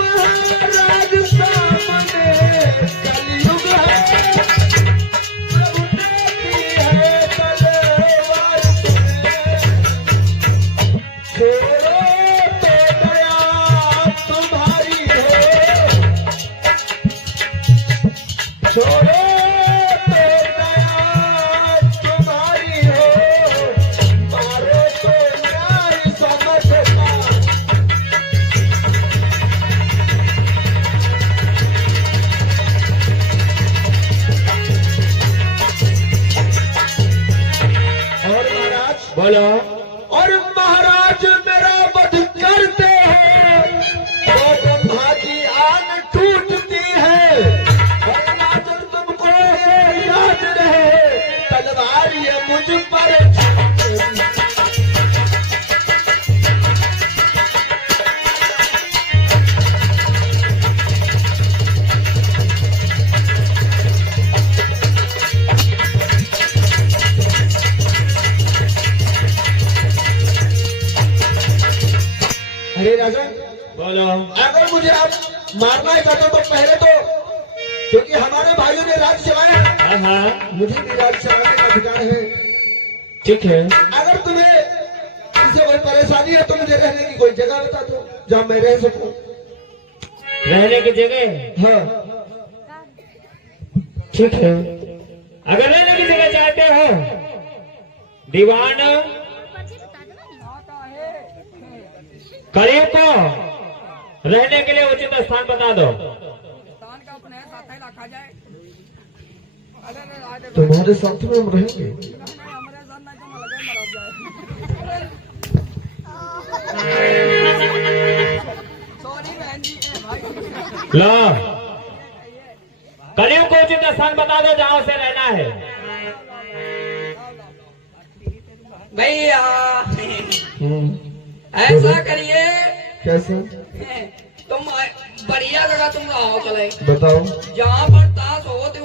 महाराज सामने कलयुग है। प्रभु ने दी है तलवार तुम्हें। छोड़ो तो दया तुम्हारी हो। छोड़ो तो दया तुम्हारी हो। मारो तो न्याय समझता। और महाराज बोलो। और महाराज मेरा वध करते हैं तो ब्रह्मा की आन टूटती है। और राज तुमको ये याद रहे तलवार ये मुझ पर हे राजन, बोलो। अगर मुझे आप मारना ही चाहते हो तो पहले तो, क्योंकि हमारे भाइयों ने राज चलाया है, हाँ मुझे भी राज चलाने का अधिकार है। ठीक है। अगर तुम्हें इससे कोई परेशानी है तो मुझे रहने की कोई जगह बता दो जहाँ मैं रह सकूं। रहने की जगह? हाँ ठीक है। अगर रहने की जगह चाहते हो, दीवान करीब को रहने के लिए उचित स्थान बता दो। तुम्हारे साथ में हम रहेंगे। लो, करीब को उचित स्थान बता दो जहां से रहना है। भैया ऐसा करिए, कैसे? तुम बढ़िया जगह तुम रहो, चले बताओ। जहाँ पर ताश हो तुम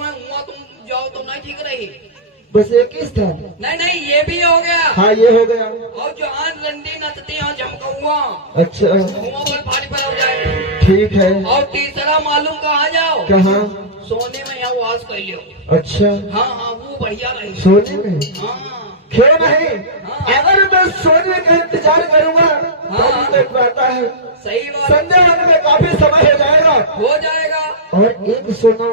जाओ तो नहीं ठीक रही। बस एक ही स्थान? नहीं नहीं, ये भी हो गया। हाँ ये हो गया। और जहाँ रंडी नचती यहाँ झमका अच्छा वहाँ पर भारी पर हो जाए। ठीक है। और तीसरा मालूम कहाँ जाओ? कहाँ? सोने में यहाँ वास कर लियो। अच्छा हाँ हाँ, वो बढ़िया रही। सोने में? हाँ क्यों नहीं? अगर मैं सोने का इंतजार करूंगा तो तक रहता है। सही बात, संजय होने में काफी समय हो जाएगा। हो जाएगा। और एक सोना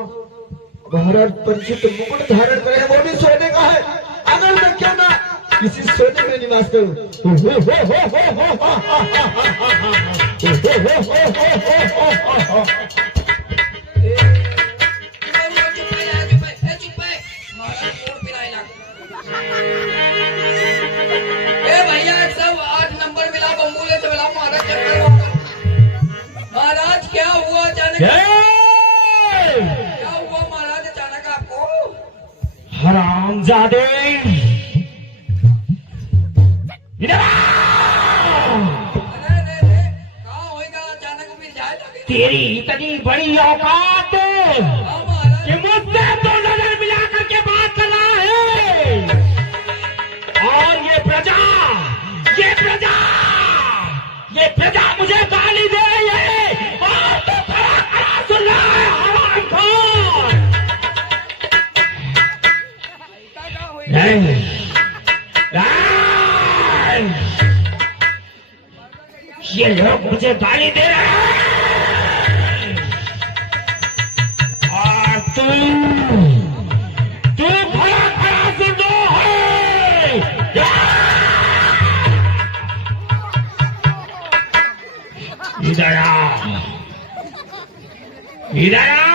महाराज परिचित मुकुट धारण करे, वो भी सोने का है। अगर मैं क्यों ना किसी सोने में निवास करूं? भैया सब 8 नंबर मिला, बम्बूले से मिला महाराज। महाराज क्या हुआ अचानक? क्या हुआ महाराज अचानक आपको? हरामजादे, इधर आ! अरे कहाँ होएगा अचानक मिल जाए लगे। तेरी इतनी बड़ी औकात हाँ महाराज, कि मुझसे तो नजर मिला करके बात कर रहा है। और ये प्रजा मुझे गाली दे रही है और तो खड़ा खड़ा सुन रहा है। हरामखोर! नहीं, ये लोग मुझे गाली दे रहे हैं और तू खड़ा खड़ा सुन रहा है। इधर आ, इधर आ।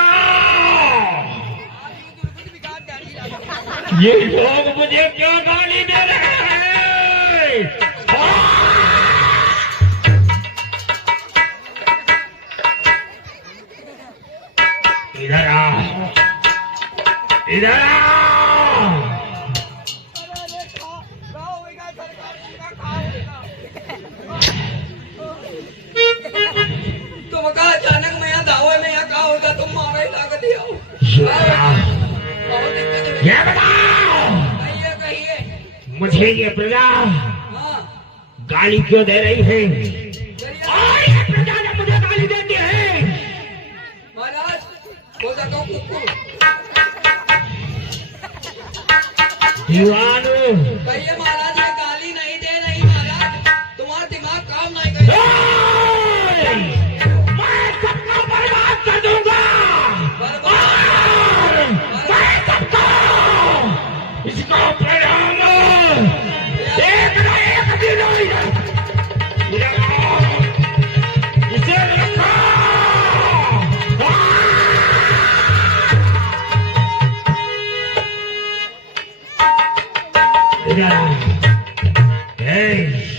ये लोग मुझे क्यों गाली दे रहे हैं? इधर आ, इधर आ। तुम कहा अचानक मैं यहाँ दावे में यहाँ कहा होगा, तुम मारा ही लागत दिया। बहुत दिक्कत है। ये बताओ, कहिए मुझे ये प्रजा हाँ गाली क्यों दे रही है? और ये प्रजा ने मुझे गाली देती है। महाराज, हो सकता हूँ कुकुर। दीवान, कहिए महाराज, ये गाली नहीं दे रही महाराज, तुम्हारा दिमाग काम नहीं कर। मैं सबको बर्बाद कर दूंगा। मैं सबको इसको परिणाम एक न एक दिन इसे रखो।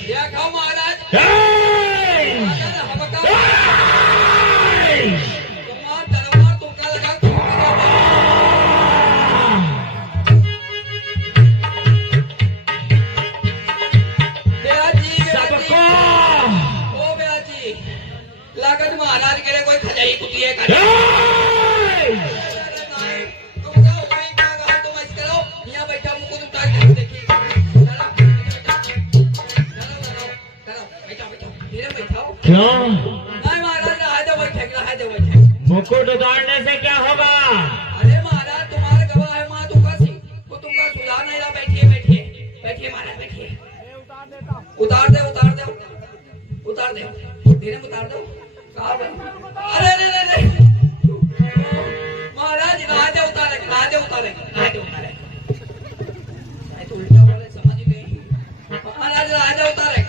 क्या खाओ महाराज? तुम्हारा दरबार तुमका लगा सबको ओ बेटी, लागत महाराज के लिए कोई खजाई कुटी है। तुम जाओ वहीं का रहो, तुम ऐसे करो, यहाँ बैठा मुकुट उतार के देखिए। बैठो, धीरे बैठाओ। क्यों? नहीं महाराज, रहा दे वही। मुकुट उतारने से क्या होगा? अरे महाराज, तुम्हारे गवाह है माँ तुमका सुला नहीं रहा। बैठिए महाराज, बैठिए। उतार दे धीरे में उतार दो। अरे महाराज, रहा दे उतारे। तो उल्टा बोले, समझ गई महाराज, रहा दे उतारे।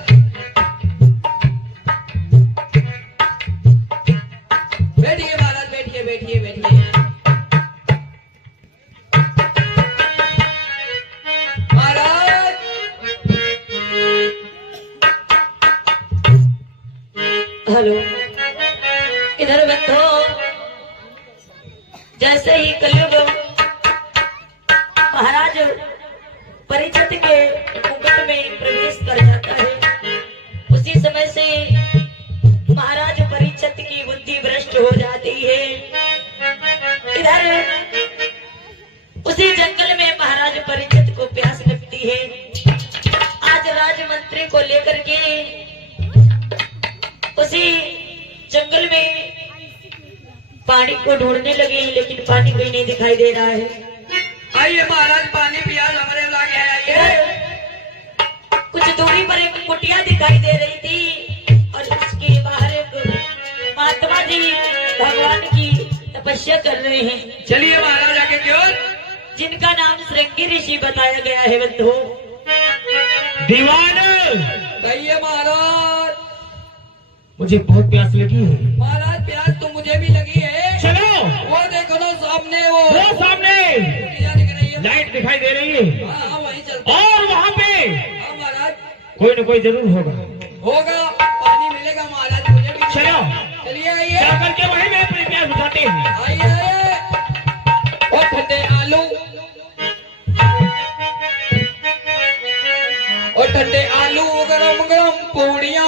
बैठिए महाराज, बैठिए। महाराज, हेलो, इधर बैठो। जैसे ही कलयुग महाराज परिचित के मुकुट में प्रवेश कर जाता है, उसी समय से महाराज परिचित की बुद्धि भ्रष्ट हो जाती है। इधर उसी जंगल में महाराज परिचित को प्यास लगती है। आज राजमंत्री को लेकर के उसी जंगल में पानी को ढूंढने लगे हैं, लेकिन पानी कोई नहीं दिखाई दे रहा है। आइए महाराज, पानी पिया हमारे लागे है। आइए। कुछ दूरी पर एक कुटिया दिखाई दे रही थी और उसके बाहर एक महात्मा जी भगवान की तपस्या कर रहे हैं, चलिए महाराज, आगे की ओर। जिनका नाम श्रृंगी ऋषि बताया गया है। बंधु, दीवान, कहिए महाराज। मुझे बहुत प्यास लगी है। महाराज, प्यास तो मुझे भी लगी है। चलो, वो देखो ना सामने, वो सामने कुटिया दिख रही है। लाइट दिखाई दे रही है, हाँ, वहीं चलते। और वहाँ पे हाँ महाराज, कोई न कोई जरूर होगा। पानी मिलेगा महाराज, मुझे भी। चलो, चलिए, आइए। चल करके वहीं में अपनी प्यास बुझाते हैं। आइए। और ठंडे आलू, गरम पूड़ियाँ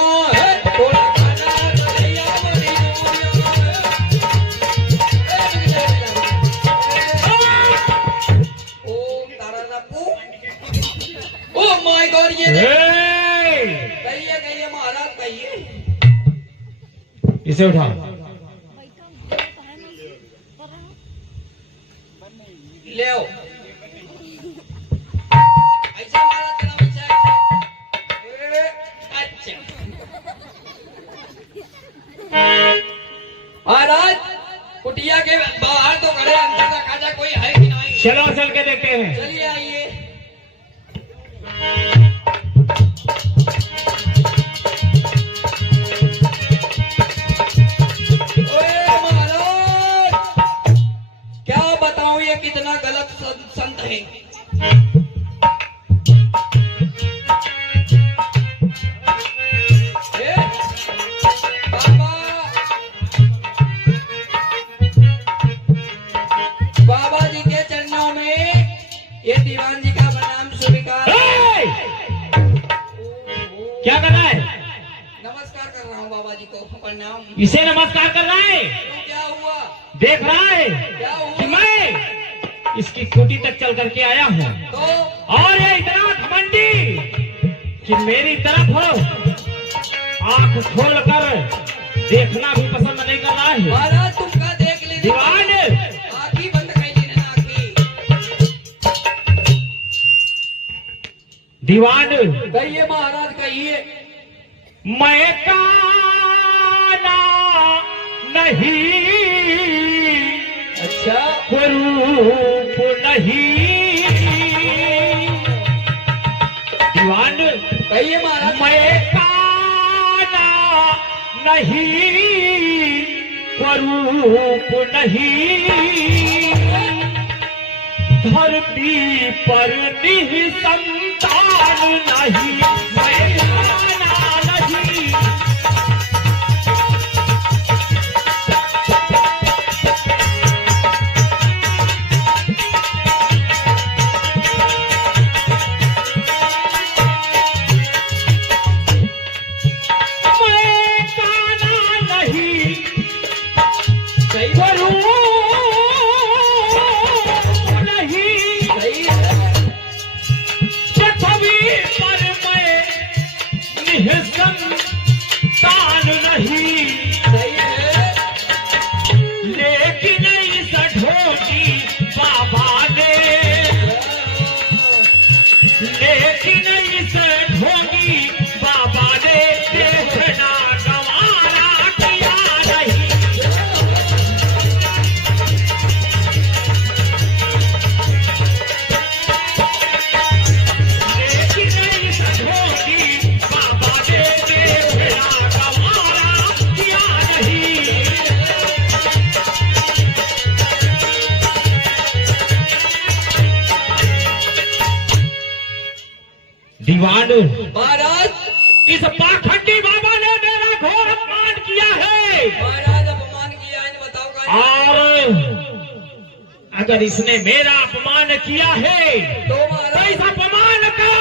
थोड़ा खाना बढ़िया ओम तारा रप्पू। ओ माय गॉड, ये कहिए महाराज, कहिए। इसे उठाओ। ले आओ। ऐसा महाराज का नाम ऐसा है। अच्छा महाराज, कुटिया के बाहर तो खड़े, अंदर का खाजा कोई है कि नहीं? चलो चल के देखते हैं। चलिए, आइए। ओए महाराज, क्या बताऊं, ये कितना गलत संत है। बाबा जी के चरणों में ये दीवान जी का प्रणाम स्वीकार। क्या कर रहा है? नमस्कार कर रहा हूँ बाबा जी को, प्रणाम। इसे नमस्कार कर रहा है? तो क्या हुआ? देख रहा है क्या कि हुआ? मैं इसकी कुटी तक चल करके आया हूँ, तो और ये इतना घमंडी कि मेरी तरफ आंख खोल कर देखना भी पसंद नहीं कर रहा है। महाराज, तुमका देख लीजिए। दीवान, आँखी बंद कर ली ना, आँखी। दीवान, कहिए महाराज, कहिए। मैं काना नहीं, अच्छा, रूप नहीं। दीवान, कहिए महाराज। मैं काना नहीं, स्वरूप नहीं। धरती पर निसंतान नहीं, मैं काना नहीं। संतान नहीं, सही है। लेकिन इस ढोंगी बाबा ने, लेकिन इस ढोंगी बाबा ने देखना गंवारा किया नहीं। लेकिन इस ढोंगी बाबा ने देखना गंवारा किया नहीं। दीवान, महाराज इस पाखंडी बाबा ने मेरा घोर अपमान किया है, महाराज अपमान किया है, बताओ का और अगर इसने मेरा अपमान किया है तो तो महाराज इस अपमान का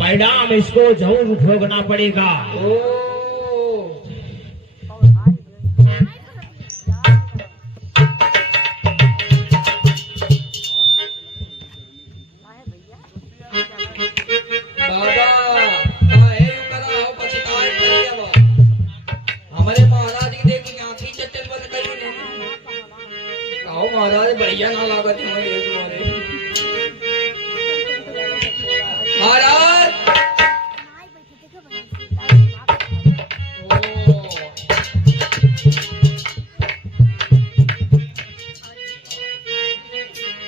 परिणाम इसको जरूर भोगना पड़ेगा। ओ दादा काहे यूं करा हो पछताए पड़ी अब हमारे महाराज की देखी आंखी चट्टल बंद करी ने आओ महाराज बढ़िया ना लागत है ये तुम्हारे महाराज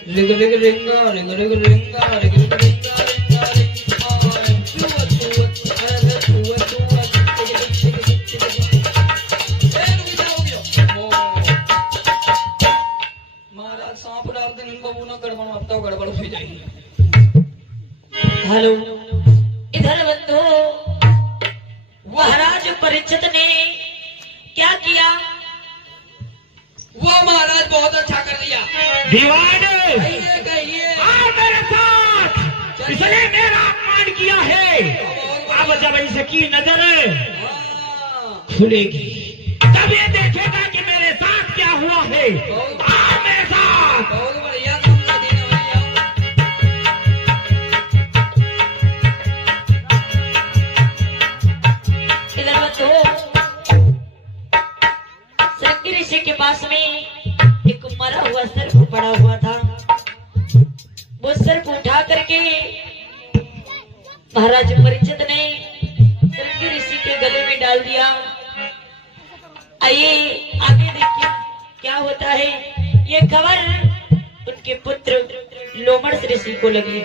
लिंग लिंग लिंगा लिंग लिंग लिंगा लिंग लिंग लिंगा महाराज सांप डाल दे निम्बू ना गड़बड़ अब तो गड़बड़ हो जाएगी। हेलो, इधर बंधु, महाराज परीक्षित ने क्या किया? वो महाराज बहुत अच्छा कर दिया। दीवान, कहिए कहिए आओ मेरे साथ, इसने मेरा अपमान किया है। अब जब इसकी नजर हाँ, खुलेगी तब ये देखेगा कि मेरे साथ क्या हुआ है। आओ मेरे साथ। बहुत बढ़िया काम कर दिया भैया। इधर बंधु, शृंगी ऋषि के पास में एक मरा हुआ सर्प पड़ा हुआ था। वो सर्प उठा करके महाराज परीक्षित ने शृंगी ऋषि के गले में डाल दिया। आइए आगे देखिए क्या होता है। ये खबर उनके पुत्र लोमड़ ऋषि को लगी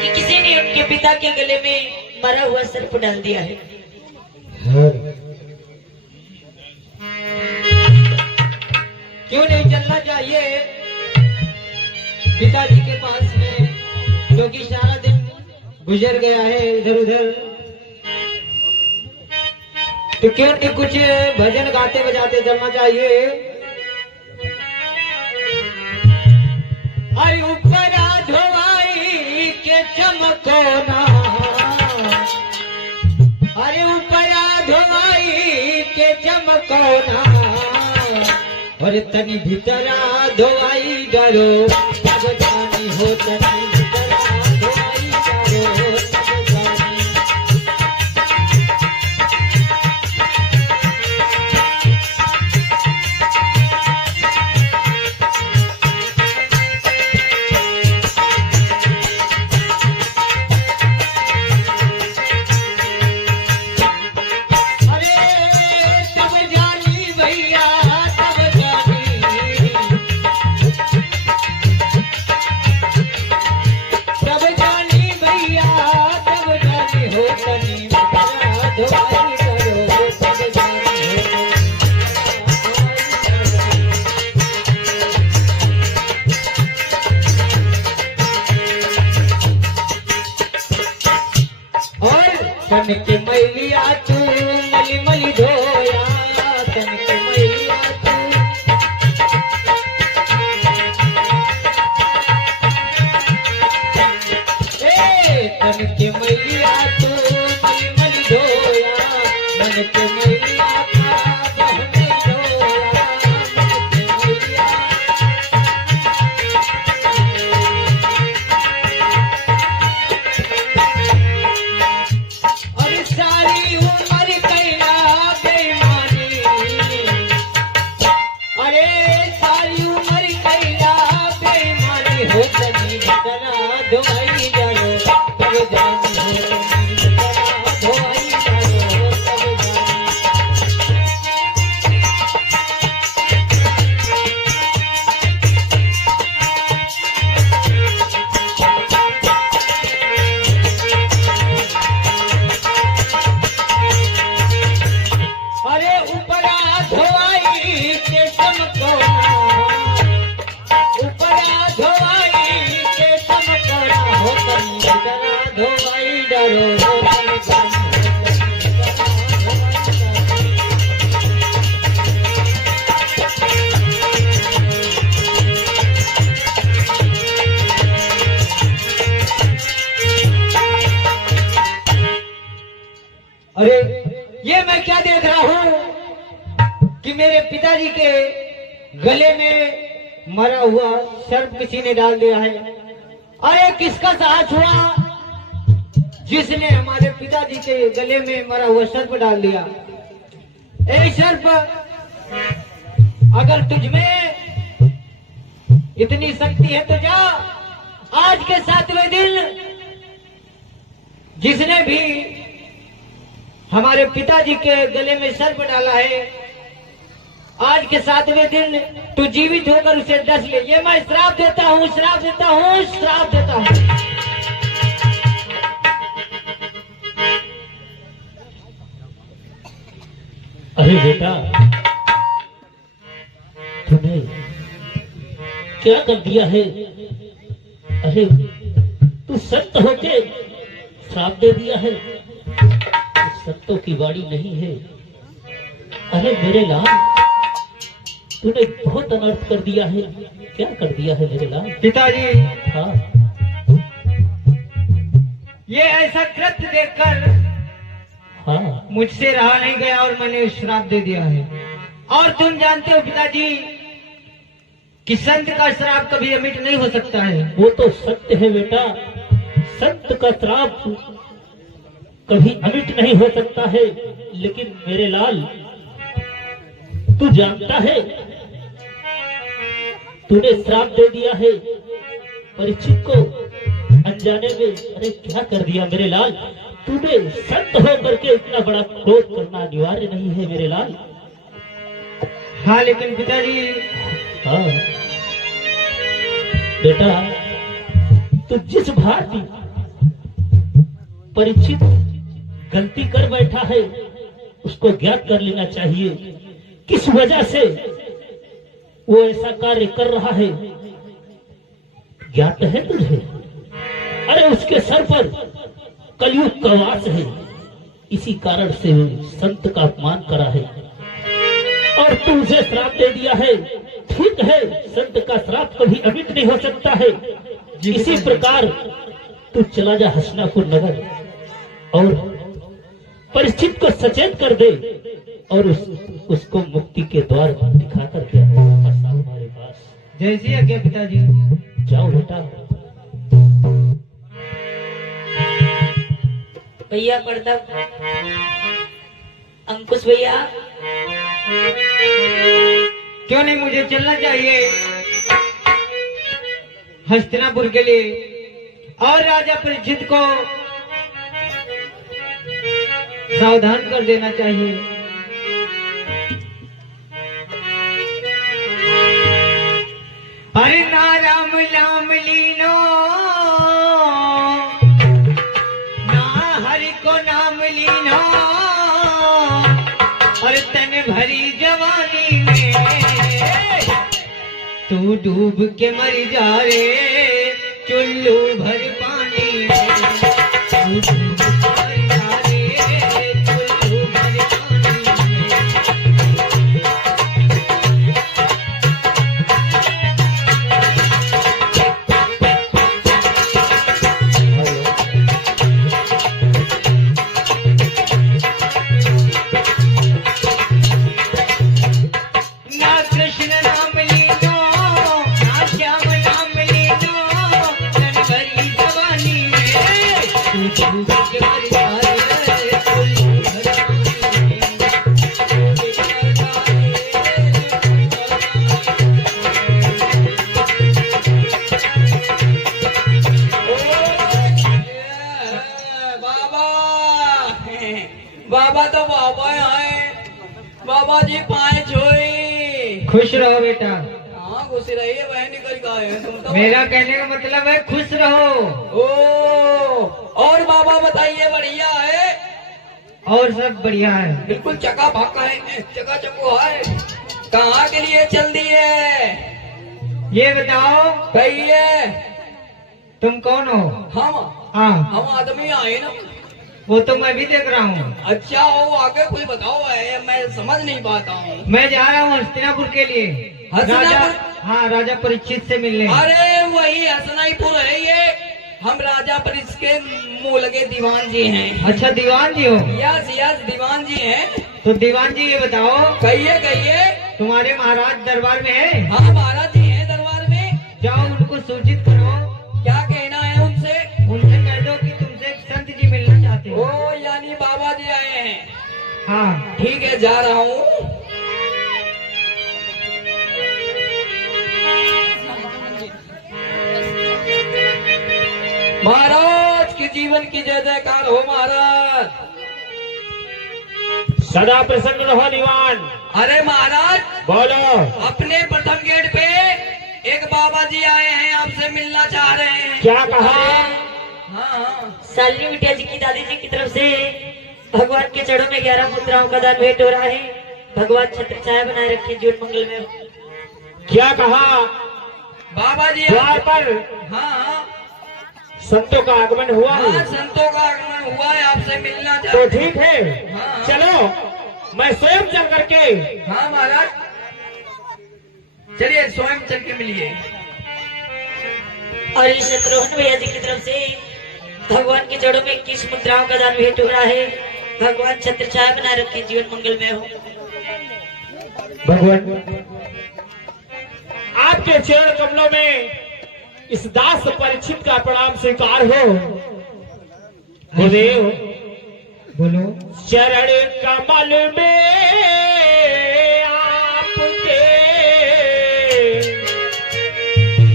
कि किसी ने उनके पिता के गले में मरा हुआ सर्प डाल दिया है। क्यों नहीं चलना चाहिए पिताजी के पास में, क्योंकि सारा दिन गुजर गया है इधर उधर, तो क्यों नहीं कुछ भजन गाते बजाते चलना चाहिए। अरे ऊपरा धोवाई के चमको ना, अरे ऊपरा धोवाई के चमको ना, और तनी भीतरा धोवाई करो तब जानी हो, तनी भीतरा धोवाई करो तब जानी। तन के मैलिया तू मली मली धोया, तन के मैलिया तू तन के मैलिया तू मली मली धोया, मन के मैलिया का बहने धोया, मन के मैलिया। धोवाई डालो तब जानी हो, धोवाई डालो तब जानी। अरे ऊपरा धोवाई के चमकोना, ऊपरा धोवाई के चमकोना हो, जरा धोवाई डालो तब जानी हो। अरे ये मैं क्या देख रहा हूँ कि मेरे पिताजी के गले में मरा हुआ सर्प किसी ने डाल दिया है। अरे किसका साहस हुआ जिसने हमारे पिताजी के गले में मरा हुआ सर्प डाल दिया? ए सर्प, अगर तुझमें इतनी शक्ति है तो जा, आज के 7वें दिन जिसने भी हमारे पिताजी के गले में सर्प डाला है, आज के 7वें दिन तू जीवित होकर उसे डस ले। ये मैं श्राप देता हूँ, श्राप देता हूँ, श्राप देता हूँ। अरे बेटा, तूने क्या कर दिया है? अरे तू सत्य होके श्राप दे दिया है, सत्तों की वाणी नहीं है। अरे मेरे लाल, तूने बहुत अनर्थ कर दिया है। क्या कर दिया है मेरे लाल? पिताजी, हाँ, ये ऐसा कृत्य देखकर हाँ, मुझसे रहा नहीं गया और मैंने श्राप दे दिया है। और तुम जानते हो पिताजी कि संत का श्राप कभी अमिट नहीं हो सकता है। वो तो सत्य है बेटा, संत का श्राप कभी अमिट नहीं हो सकता है। लेकिन मेरे लाल, तू जानता है तूने श्राप दे दिया है परीक्षित को अनजाने में। अरे क्या कर दिया मेरे लाल? तूने संत होकर के इतना बड़ा क्रोध करना अनिवार्य नहीं है मेरे लाल। हाँ लेकिन पिताजी, हाँ बेटा, तू जिस भांति परीक्षित गलती कर बैठा है उसको ज्ञात कर लेना चाहिए। किस वजह से वो ऐसा कार्य कर रहा है ज्ञात है तुझे? अरे उसके सर पर कलयुग का वास है, इसी कारण से संत का अपमान करा है और तू उसे श्राप दे दिया है। ठीक है, संत का श्राप कभी अमिट नहीं हो सकता है। इसी प्रकार तू चला जा हसनापुर नगर और परीक्षित को सचेत कर दे और उसको मुक्ति के द्वार दिखा कर के वापस आओ हमारे पास। जैसी आज्ञा पिताजी। जाओ बेटा। भैया प्रताप, अंकुश भैया, क्यों नहीं मुझे चलना चाहिए हस्तिनापुर के लिए और राजा परीक्षित को सावधान कर देना चाहिए। अरे ना राम नाम लीनो, ना हरि को नाम लीनो, और तन भरी जवानी में तू डूब के मर जा रे चुल्लू भर पानी में। तू डूब के मर जा रे चुल्लू भर पानी में। ना कृष्ण नाम लीनो, ना श्याम नाम लीनो, तन भरी जवानी में तू डूब के मर जा रे चुल्लू भर पानी में। बाबा तो बाबा है, बाबा जी पाए छोई। खुश रहो बेटा। हाँ खुश रहिए, वह निकल गए तुम तो। मेरा कहने का मतलब है खुश रहो। ओ और बाबा बताइए, बढ़िया है? और सब बढ़िया है। बिल्कुल चका भाका है, चका चको है। कहाँ के लिए चल दी है? ये बताओ कहिए। तुम कौन हो? हाँ हम आदमी आए ना। वो तो मैं भी देख रहा हूँ। अच्छा हो, आगे कोई बताओ है, मैं समझ नहीं पाता हूँ। मैं जा रहा हूँ हस्तिनापुर के लिए। हस्तिनापुर? राजा, हाँ राजा परीक्षित से मिलने। अरे वही हसनाईपुर है ये। हम राजा परीक्षित के मूल के दीवान जी हैं। अच्छा दीवान जी हो? यस यस दीवान जी हैं। तो दीवान जी ये बताओ, कहिए कहिए। तुम्हारे महाराज दरबार में है? हाँ महाराज जी हैं दरबार में। जाओ उनको सूचित करो। क्या कहना है उनसे? उनसे कह दो कि तुमसे एक संत जी मिलना चाहते ओ हो। यानी बाबा जी आए हैं। हाँ ठीक है, जा रहा हूँ। महाराज के जीवन की जय जयकार हो महाराज। सदा प्रसन्न रहो दीवान। अरे महाराज, बोलो। अपने प्रथम गेट पे एक बाबा जी आए हैं, आपसे मिलना चाह रहे हैं। क्या कहा? हाँ शालिनी बिटिया जी की दादी जी की तरफ से भगवान के चरणों में 11 मुद्राओं का दान भेंट हो रहा है। भगवान छत्र छाया बनाए रखे, जीवन मंगल में हो। क्या कहा? बाबा जी द्वार पर हाँ संतों का आगमन हुआ है। हाँ संतों का आगमन हुआ है, आपसे मिलना तो चाहते ठीक है, हाँ। चलो मैं स्वयं चल करके। हाँ महाराज, चलिए स्वयं चल के मिलिए। और इस शत्रुघ्न भैया जी की तरफ से भगवान के जड़ों में 21 मुद्राओं का दान भेंट हो रहा है। भगवान छत्र छाया बनाए रखे, जीवन मंगल में हो। भगवान आपके चरण कमलों में इस दास परीक्षित का प्रणाम स्वीकार हो। गुरुदेव बोलो। चरण कमल में आपके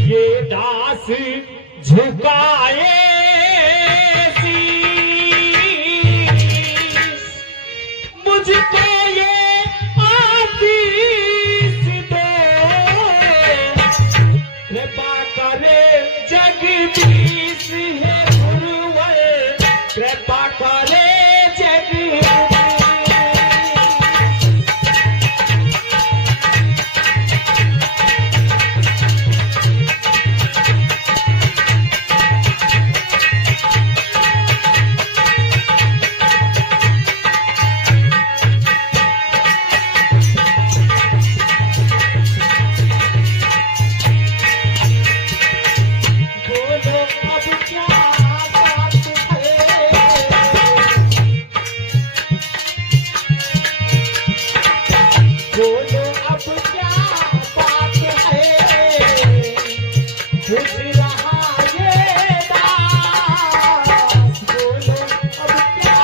ये दास झुकाए शीश, मुझको ये आशीष दो, कृपा करे जगदीश है गुरुवर, कृपा करे जगदीश। बोलो अब क्या बात है, बोलो अब क्या बात है, खुश रहा ये दास, बोलो अब क्या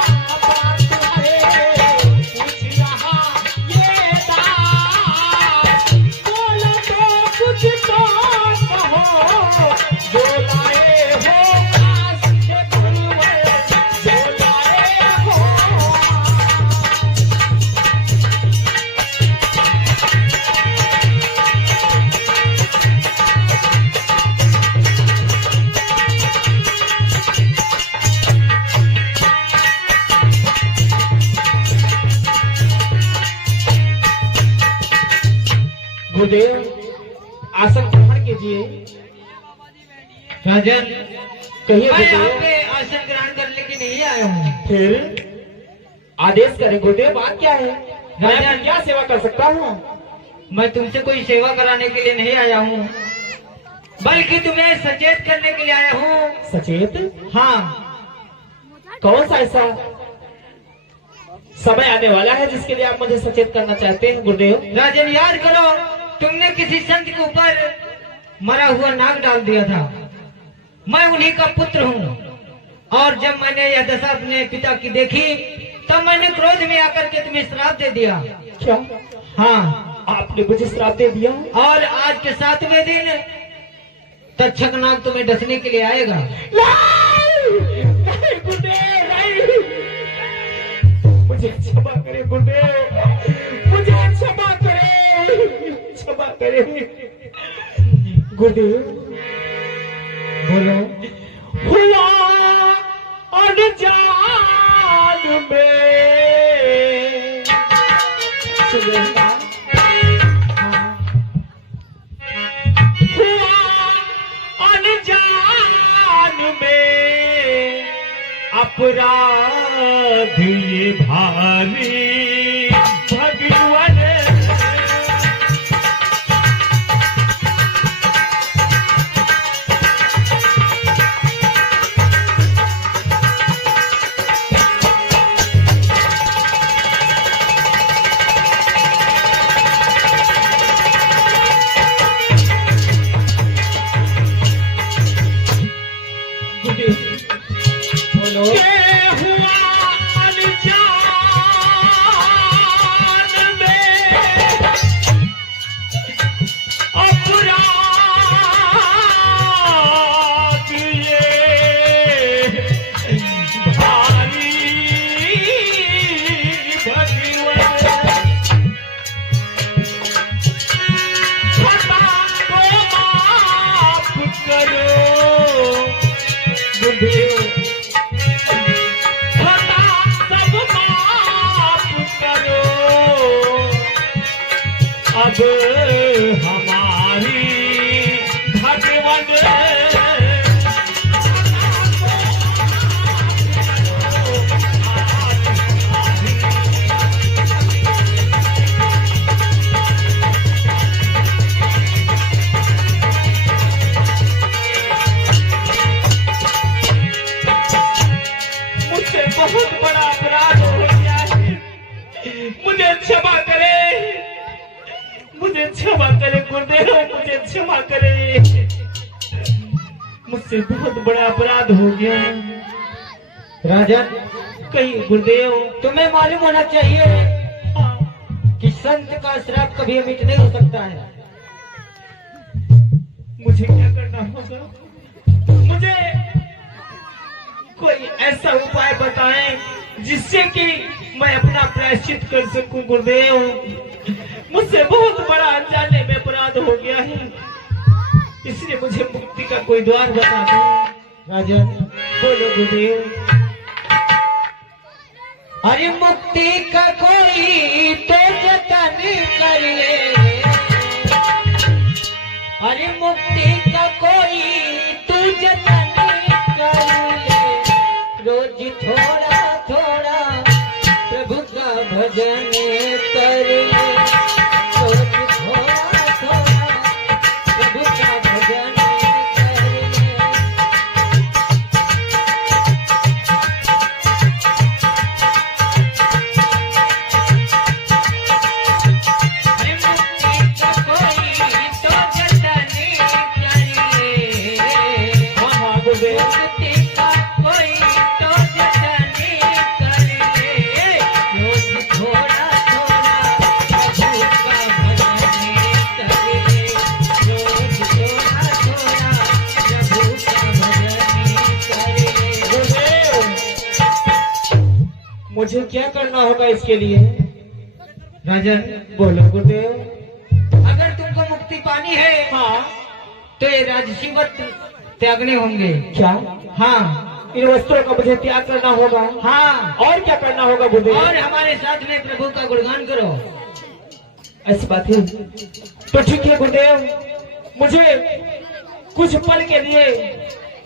बात है, खुश रहा ये दास, बोलो तो कुछ तो कहो, जो लाए हो पास के गुरुवर, जो लाए हो। गुरुदेव आसन ग्रहण कीजिए। राजन कहिए मैं यहाँ गुरुदेव। पे आसन ग्रहण करने के लिए आया हूँ। फिर आदेश करें गुरुदेव, बात क्या है? मैं राजा- आपकी क्या सेवा कर सकता हूँ? मैं तुमसे कोई सेवा कराने के लिए नहीं आया हूँ, बल्कि तुम्हें सचेत करने के लिए आया हूँ। सचेत? हाँ कौन सा ऐसा समय आने वाला है जिसके लिए आप मुझे सचेत करना चाहते हैं गुरुदेव? राजन, याद करो, तुमने किसी संत के ऊपर मरा हुआ नाग डाल दिया था। मैं उन्हीं का पुत्र हूँ, और जब मैंने यह दशा अपने पिता की देखी, तब मैंने क्रोध में आकर के तुम्हें श्राप दे दिया। क्या हाँ, आपने मुझे श्राप दे दिया? और आज के 7वें दिन तक्षक नाग तुम्हें डसने के लिए आएगा। नहीं, नहीं गुरुदेव, नहीं। मुझे गुरुदेव बोलो। हुआ अनजान में सुगंधा हुआ अनजान में अपराध ये भारी भगवान बोलो। के हुआ अनजान में अपराध ये भारी भगवान खता को माफ करो गुरुदेव खता सब माफ करो अब हमारी भगवान मुझसे बहुत बड़ा अपराध हो गया है। मुझे क्षमा करे, मुझे क्षमा करे गुरुदेव, मुझे क्षमा करे। मुझसे बहुत बड़ा अपराध हो गया। राजन कहीं गुरुदेव तुम्हें मालूम होना चाहिए कि संत का श्राप कभी अमिट नहीं हो सकता है। मुझे क्या करना होगा? मुझे कोई ऐसा उपाय बताएं जिससे कि मैं अपना प्रायश्चित कर सकूं गुरुदेव। मुझसे बहुत बड़ा अनजाने में अपराध हो गया है, इसलिए मुझे मुक्ति का कोई द्वार बता दो। राजन बोलो गुरुदेव। अरे मुक्ति का कोई तो जतन करिए, अरे मुक्ति का कोई तू जतन करिए, रोज थोड़ा थोड़ा प्रभु का भजन करिए, रोज थोड़ा थोड़ा प्रभु का भजन करिए। अरे मुक्ति का कोई तो जतन करिए, हाँ हाँ गुरुदेव। मुक्ति का कोई तो जतन करिए, रोज थोड़ा थोड़ा प्रभु का भजन करिए, रोज थोड़ा थोड़ा प्रभु का भजन करिए। गुरुदेव मुझे क्या करना होगा इसके लिए? राजन बोलो गुरुदेव। अगर तुमको मुक्ति पानी है हाँ तो ये राजसी व्रत त्यागने होंगे। क्या? हाँ इन वस्त्रों का मुझे त्याग करना होगा। हाँ और क्या करना होगा गुरुदेव? और हमारे साथ में प्रभु का गुणगान करो। ऐसी बात है तो ठीक है गुरुदेव, मुझे कुछ पल के लिए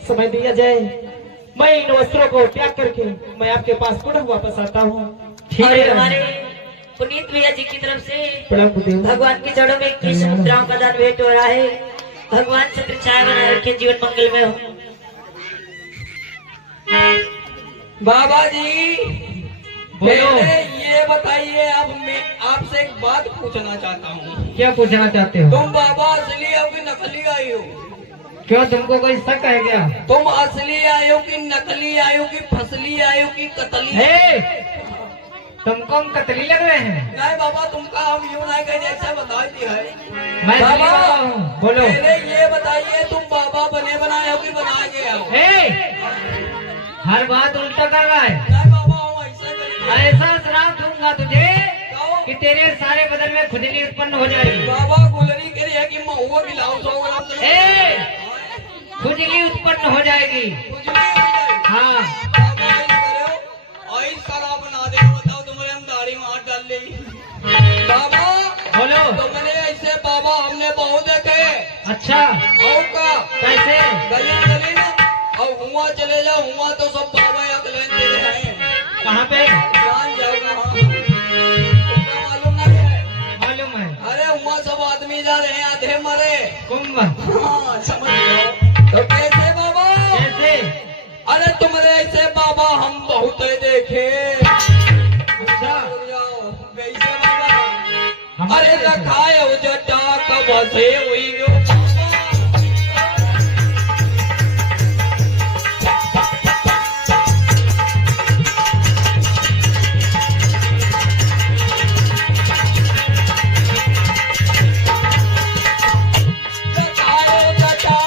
समय दिया जाए, मैं इन वस्त्रों को त्याग करके मैं आपके पास पुनः वापस आता हूँ। ठीक और है। हमारे पुनीत भैया जी की तरफ से प्रणाम गुरुदेव। भगवान की जड़ों में 21 मुद्राओं का दान भेंट हो रहा है। भगवान छत्र छाया बनाए रखे, जीवन मंगल में हो। बाबा जी बोलो। पहले ये बताइए, अब मैं आपसे एक बात पूछना चाहता हूँ। क्या पूछना चाहते हो? तुम बाबा असली हो कि नकली आई हो? क्यों तुमको कोई शक है क्या? तुम असली आए हो कि नकली आए हो कि फसली आए हो कि कतली? हे, तुमको हम कतली लग रहे हैं? नहीं बाबा, तुमका हम यूं नहीं कहे जैसा बता दिया है। मैं असली बाबा हूँ। बोलो। पहले ये बताइए, तुम बाबा बने बनाए हो कि बनाए गए हो? हे, हर बात उल्टा कर रहा है। नहीं बाबा, हम ऐसा करेंगे। ऐसा श्राप दूंगा तुझे कहो। कि तेरे सारे बदन में खुजली उत्पन्न हो जाएगी। बाबा गुलरी के है कि महुआ खिलाओ 100 ग्राम तो ए खुजली उत्पन्न हो जाएगी। कुछ नहीं हो जाए। हाँ बाबा ऐसे करो, आई साला बना दे, बताओ तुम्हारे हम दाढ़ी में हाथ डाल ले। बाबा बोलो। तुमने ऐसे बाबा हमने बहुत देखे। अच्छा और का कैसे? गली ना और हुआ चले जाओ, हुआ तो सब बाबा अगले दे रहे हैं। कहाँ पे? जान जाओगा। हाँ तुमको मालूम नहीं है? मालूम है। अरे हुआ सब आदमी जा रहे हैं, आधे मरे। कुंभ हाँ समझ लो। तो कैसे बाबा? कैसे? अरे तुमने ऐसे बाबा हम बहुत देखे। अच्छा कैसे बाबा? हमारे अरे जैसे। रखाए हो जटा कब से हुई गो बाबा। रखाए जटा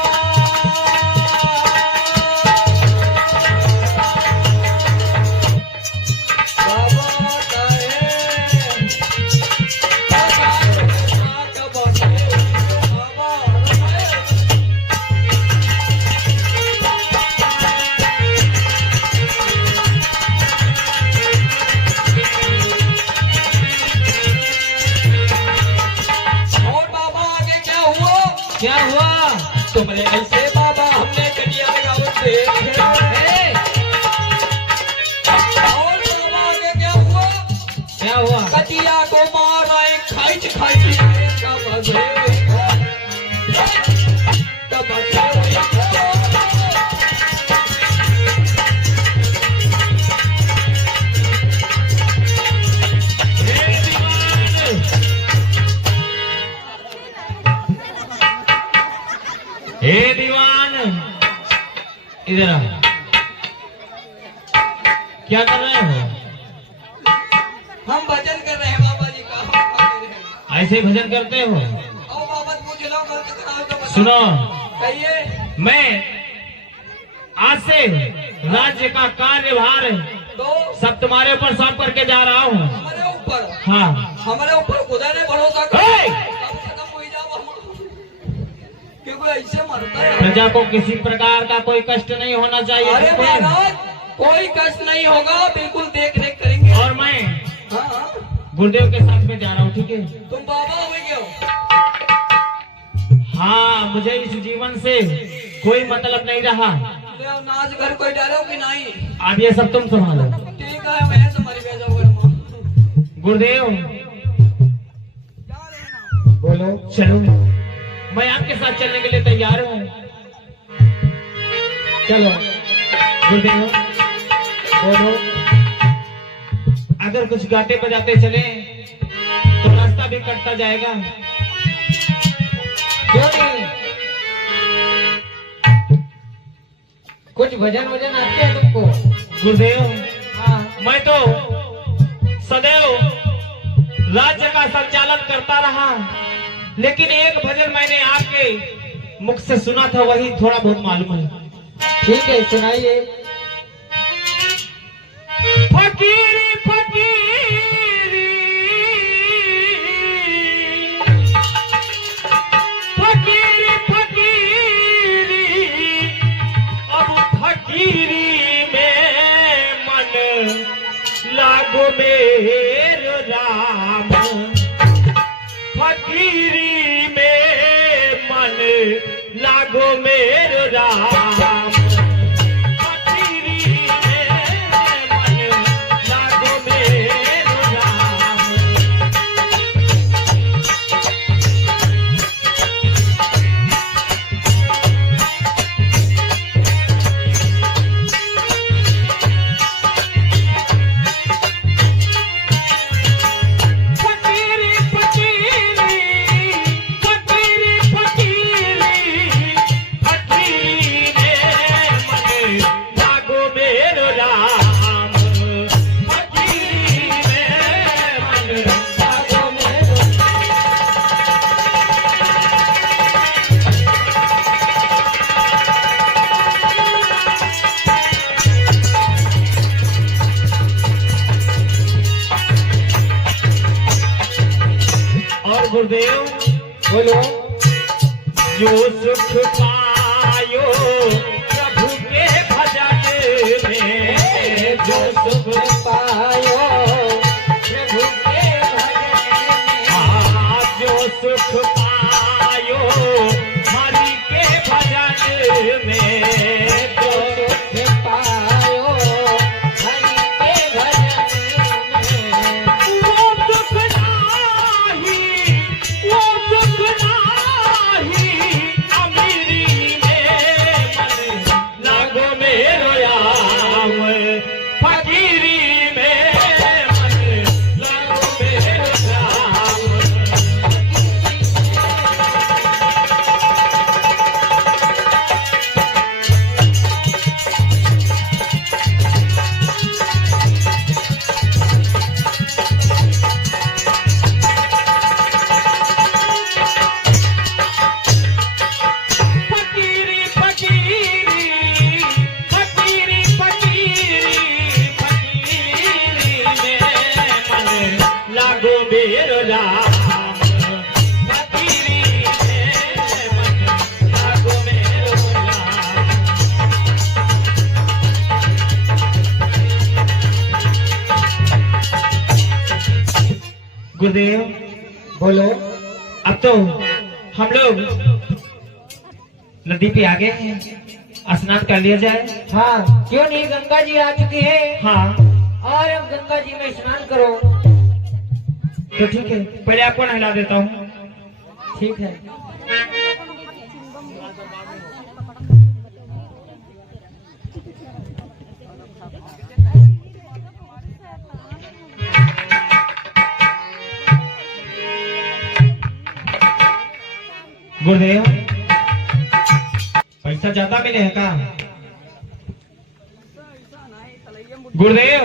बाबा कहे और बाबा आगे क्या हुआ? क्या हुआ? तुमने ऐसे बाबा हमने कटिया गाँव देखे। ए, और बाबा आगे क्या हुआ? क्या हुआ? कटिया को मार आए खाइच खाइच आए कब से कब से हे दीवान, इधर आ। क्या कर रहे हो? हम भजन कर रहे हैं बाबा जी का। हम कर रहे हैं। ऐसे भजन करते हो? और बाबा पूछ लो कल कितना तो बताओ। सुनो, कहिए मैं आज से राज्य का कार्यभार तो सब तुम्हारे ऊपर सौंप करके जा रहा हूँ। हमारे ऊपर हाँ हमारे ऊपर खुदा ने भरोसा कर हे! सब खत्म हो ही जाओ हम। क्योंकि ऐसे मरता है। प्रजा को किसी प्रकार का कोई कष्ट नहीं होना चाहिए। अरे ठीक है? महाराज कोई कष्ट नहीं होगा, बिल्कुल देख रेख करेंगे। और मैं हाँ हाँ गुरुदेव के साथ में जा रहा हूँ। ठीक है? तुम बाबा हो गए हो। हाँ, मुझे इस जीवन से कोई मतलब नहीं रहा। ले आओ, नाच घर कोई डालो कि नहीं? अब ये सब तुम संभालो। ठीक है मैं तुम्हारी भेजा हुआ। गुरुदेव बोलो। चलो, मैं आपके साथ चलने के लिए तैयार हूँ। चलो गुरुदेव, बोलो। अगर कुछ गाते बजाते चले तो रास्ता भी कटता जाएगा। क्यों नहीं? कुछ भजन वजन आते हैं तुमको? गुरुदेव, हाँ मैं तो सदैव राज्य का संचालन करता रहा, लेकिन एक भजन मैंने आपके मुख से सुना था, वही थोड़ा बहुत मालूम है। ठीक है सुनाइए। फकीरी फकीरी फकीरी फकीरी, अब फकीरी में मन लागो मेरो राम। फकीरी में मन लागो मेरो राम। फकीरी में मन लागो मेरो राम। फकीरी फकीरी फकीरी फकीरी फकीरी में मन लागो मेरो राम। फकीरी में मन लागो मेरो और गुरुदेव, बोलो। जो सुख पायो प्रभु के भजन में, जो सुख पायो प्रभु के भजन में, जो सुख पायो हरि के भजन में, जो सुख पायो हरि के भजन में, वो सुख नाही, वो सुख नाही, अमीरी में मन लागो मेरो याम, फकीरी में मन लागो मेरो याम। फकीरी फकीरी फकीरी फकीरी फकीरी में मन लागो मेरो राम, फकीरी में मन लागो मेरो राम। गुरुदेव बोलो। अब तो हम लोग नदी पे आ गए हैं, स्नान कर लिया जाए। हाँ, क्यों नहीं, गंगा जी आ चुकी है हाँ और अब गंगा जी में स्नान करो। तो ठीक है, पहले आपको नहला देता हूँ। ठीक है। गुरुदेव पैसा ज्यादा मिले हैं का? गुरुदेव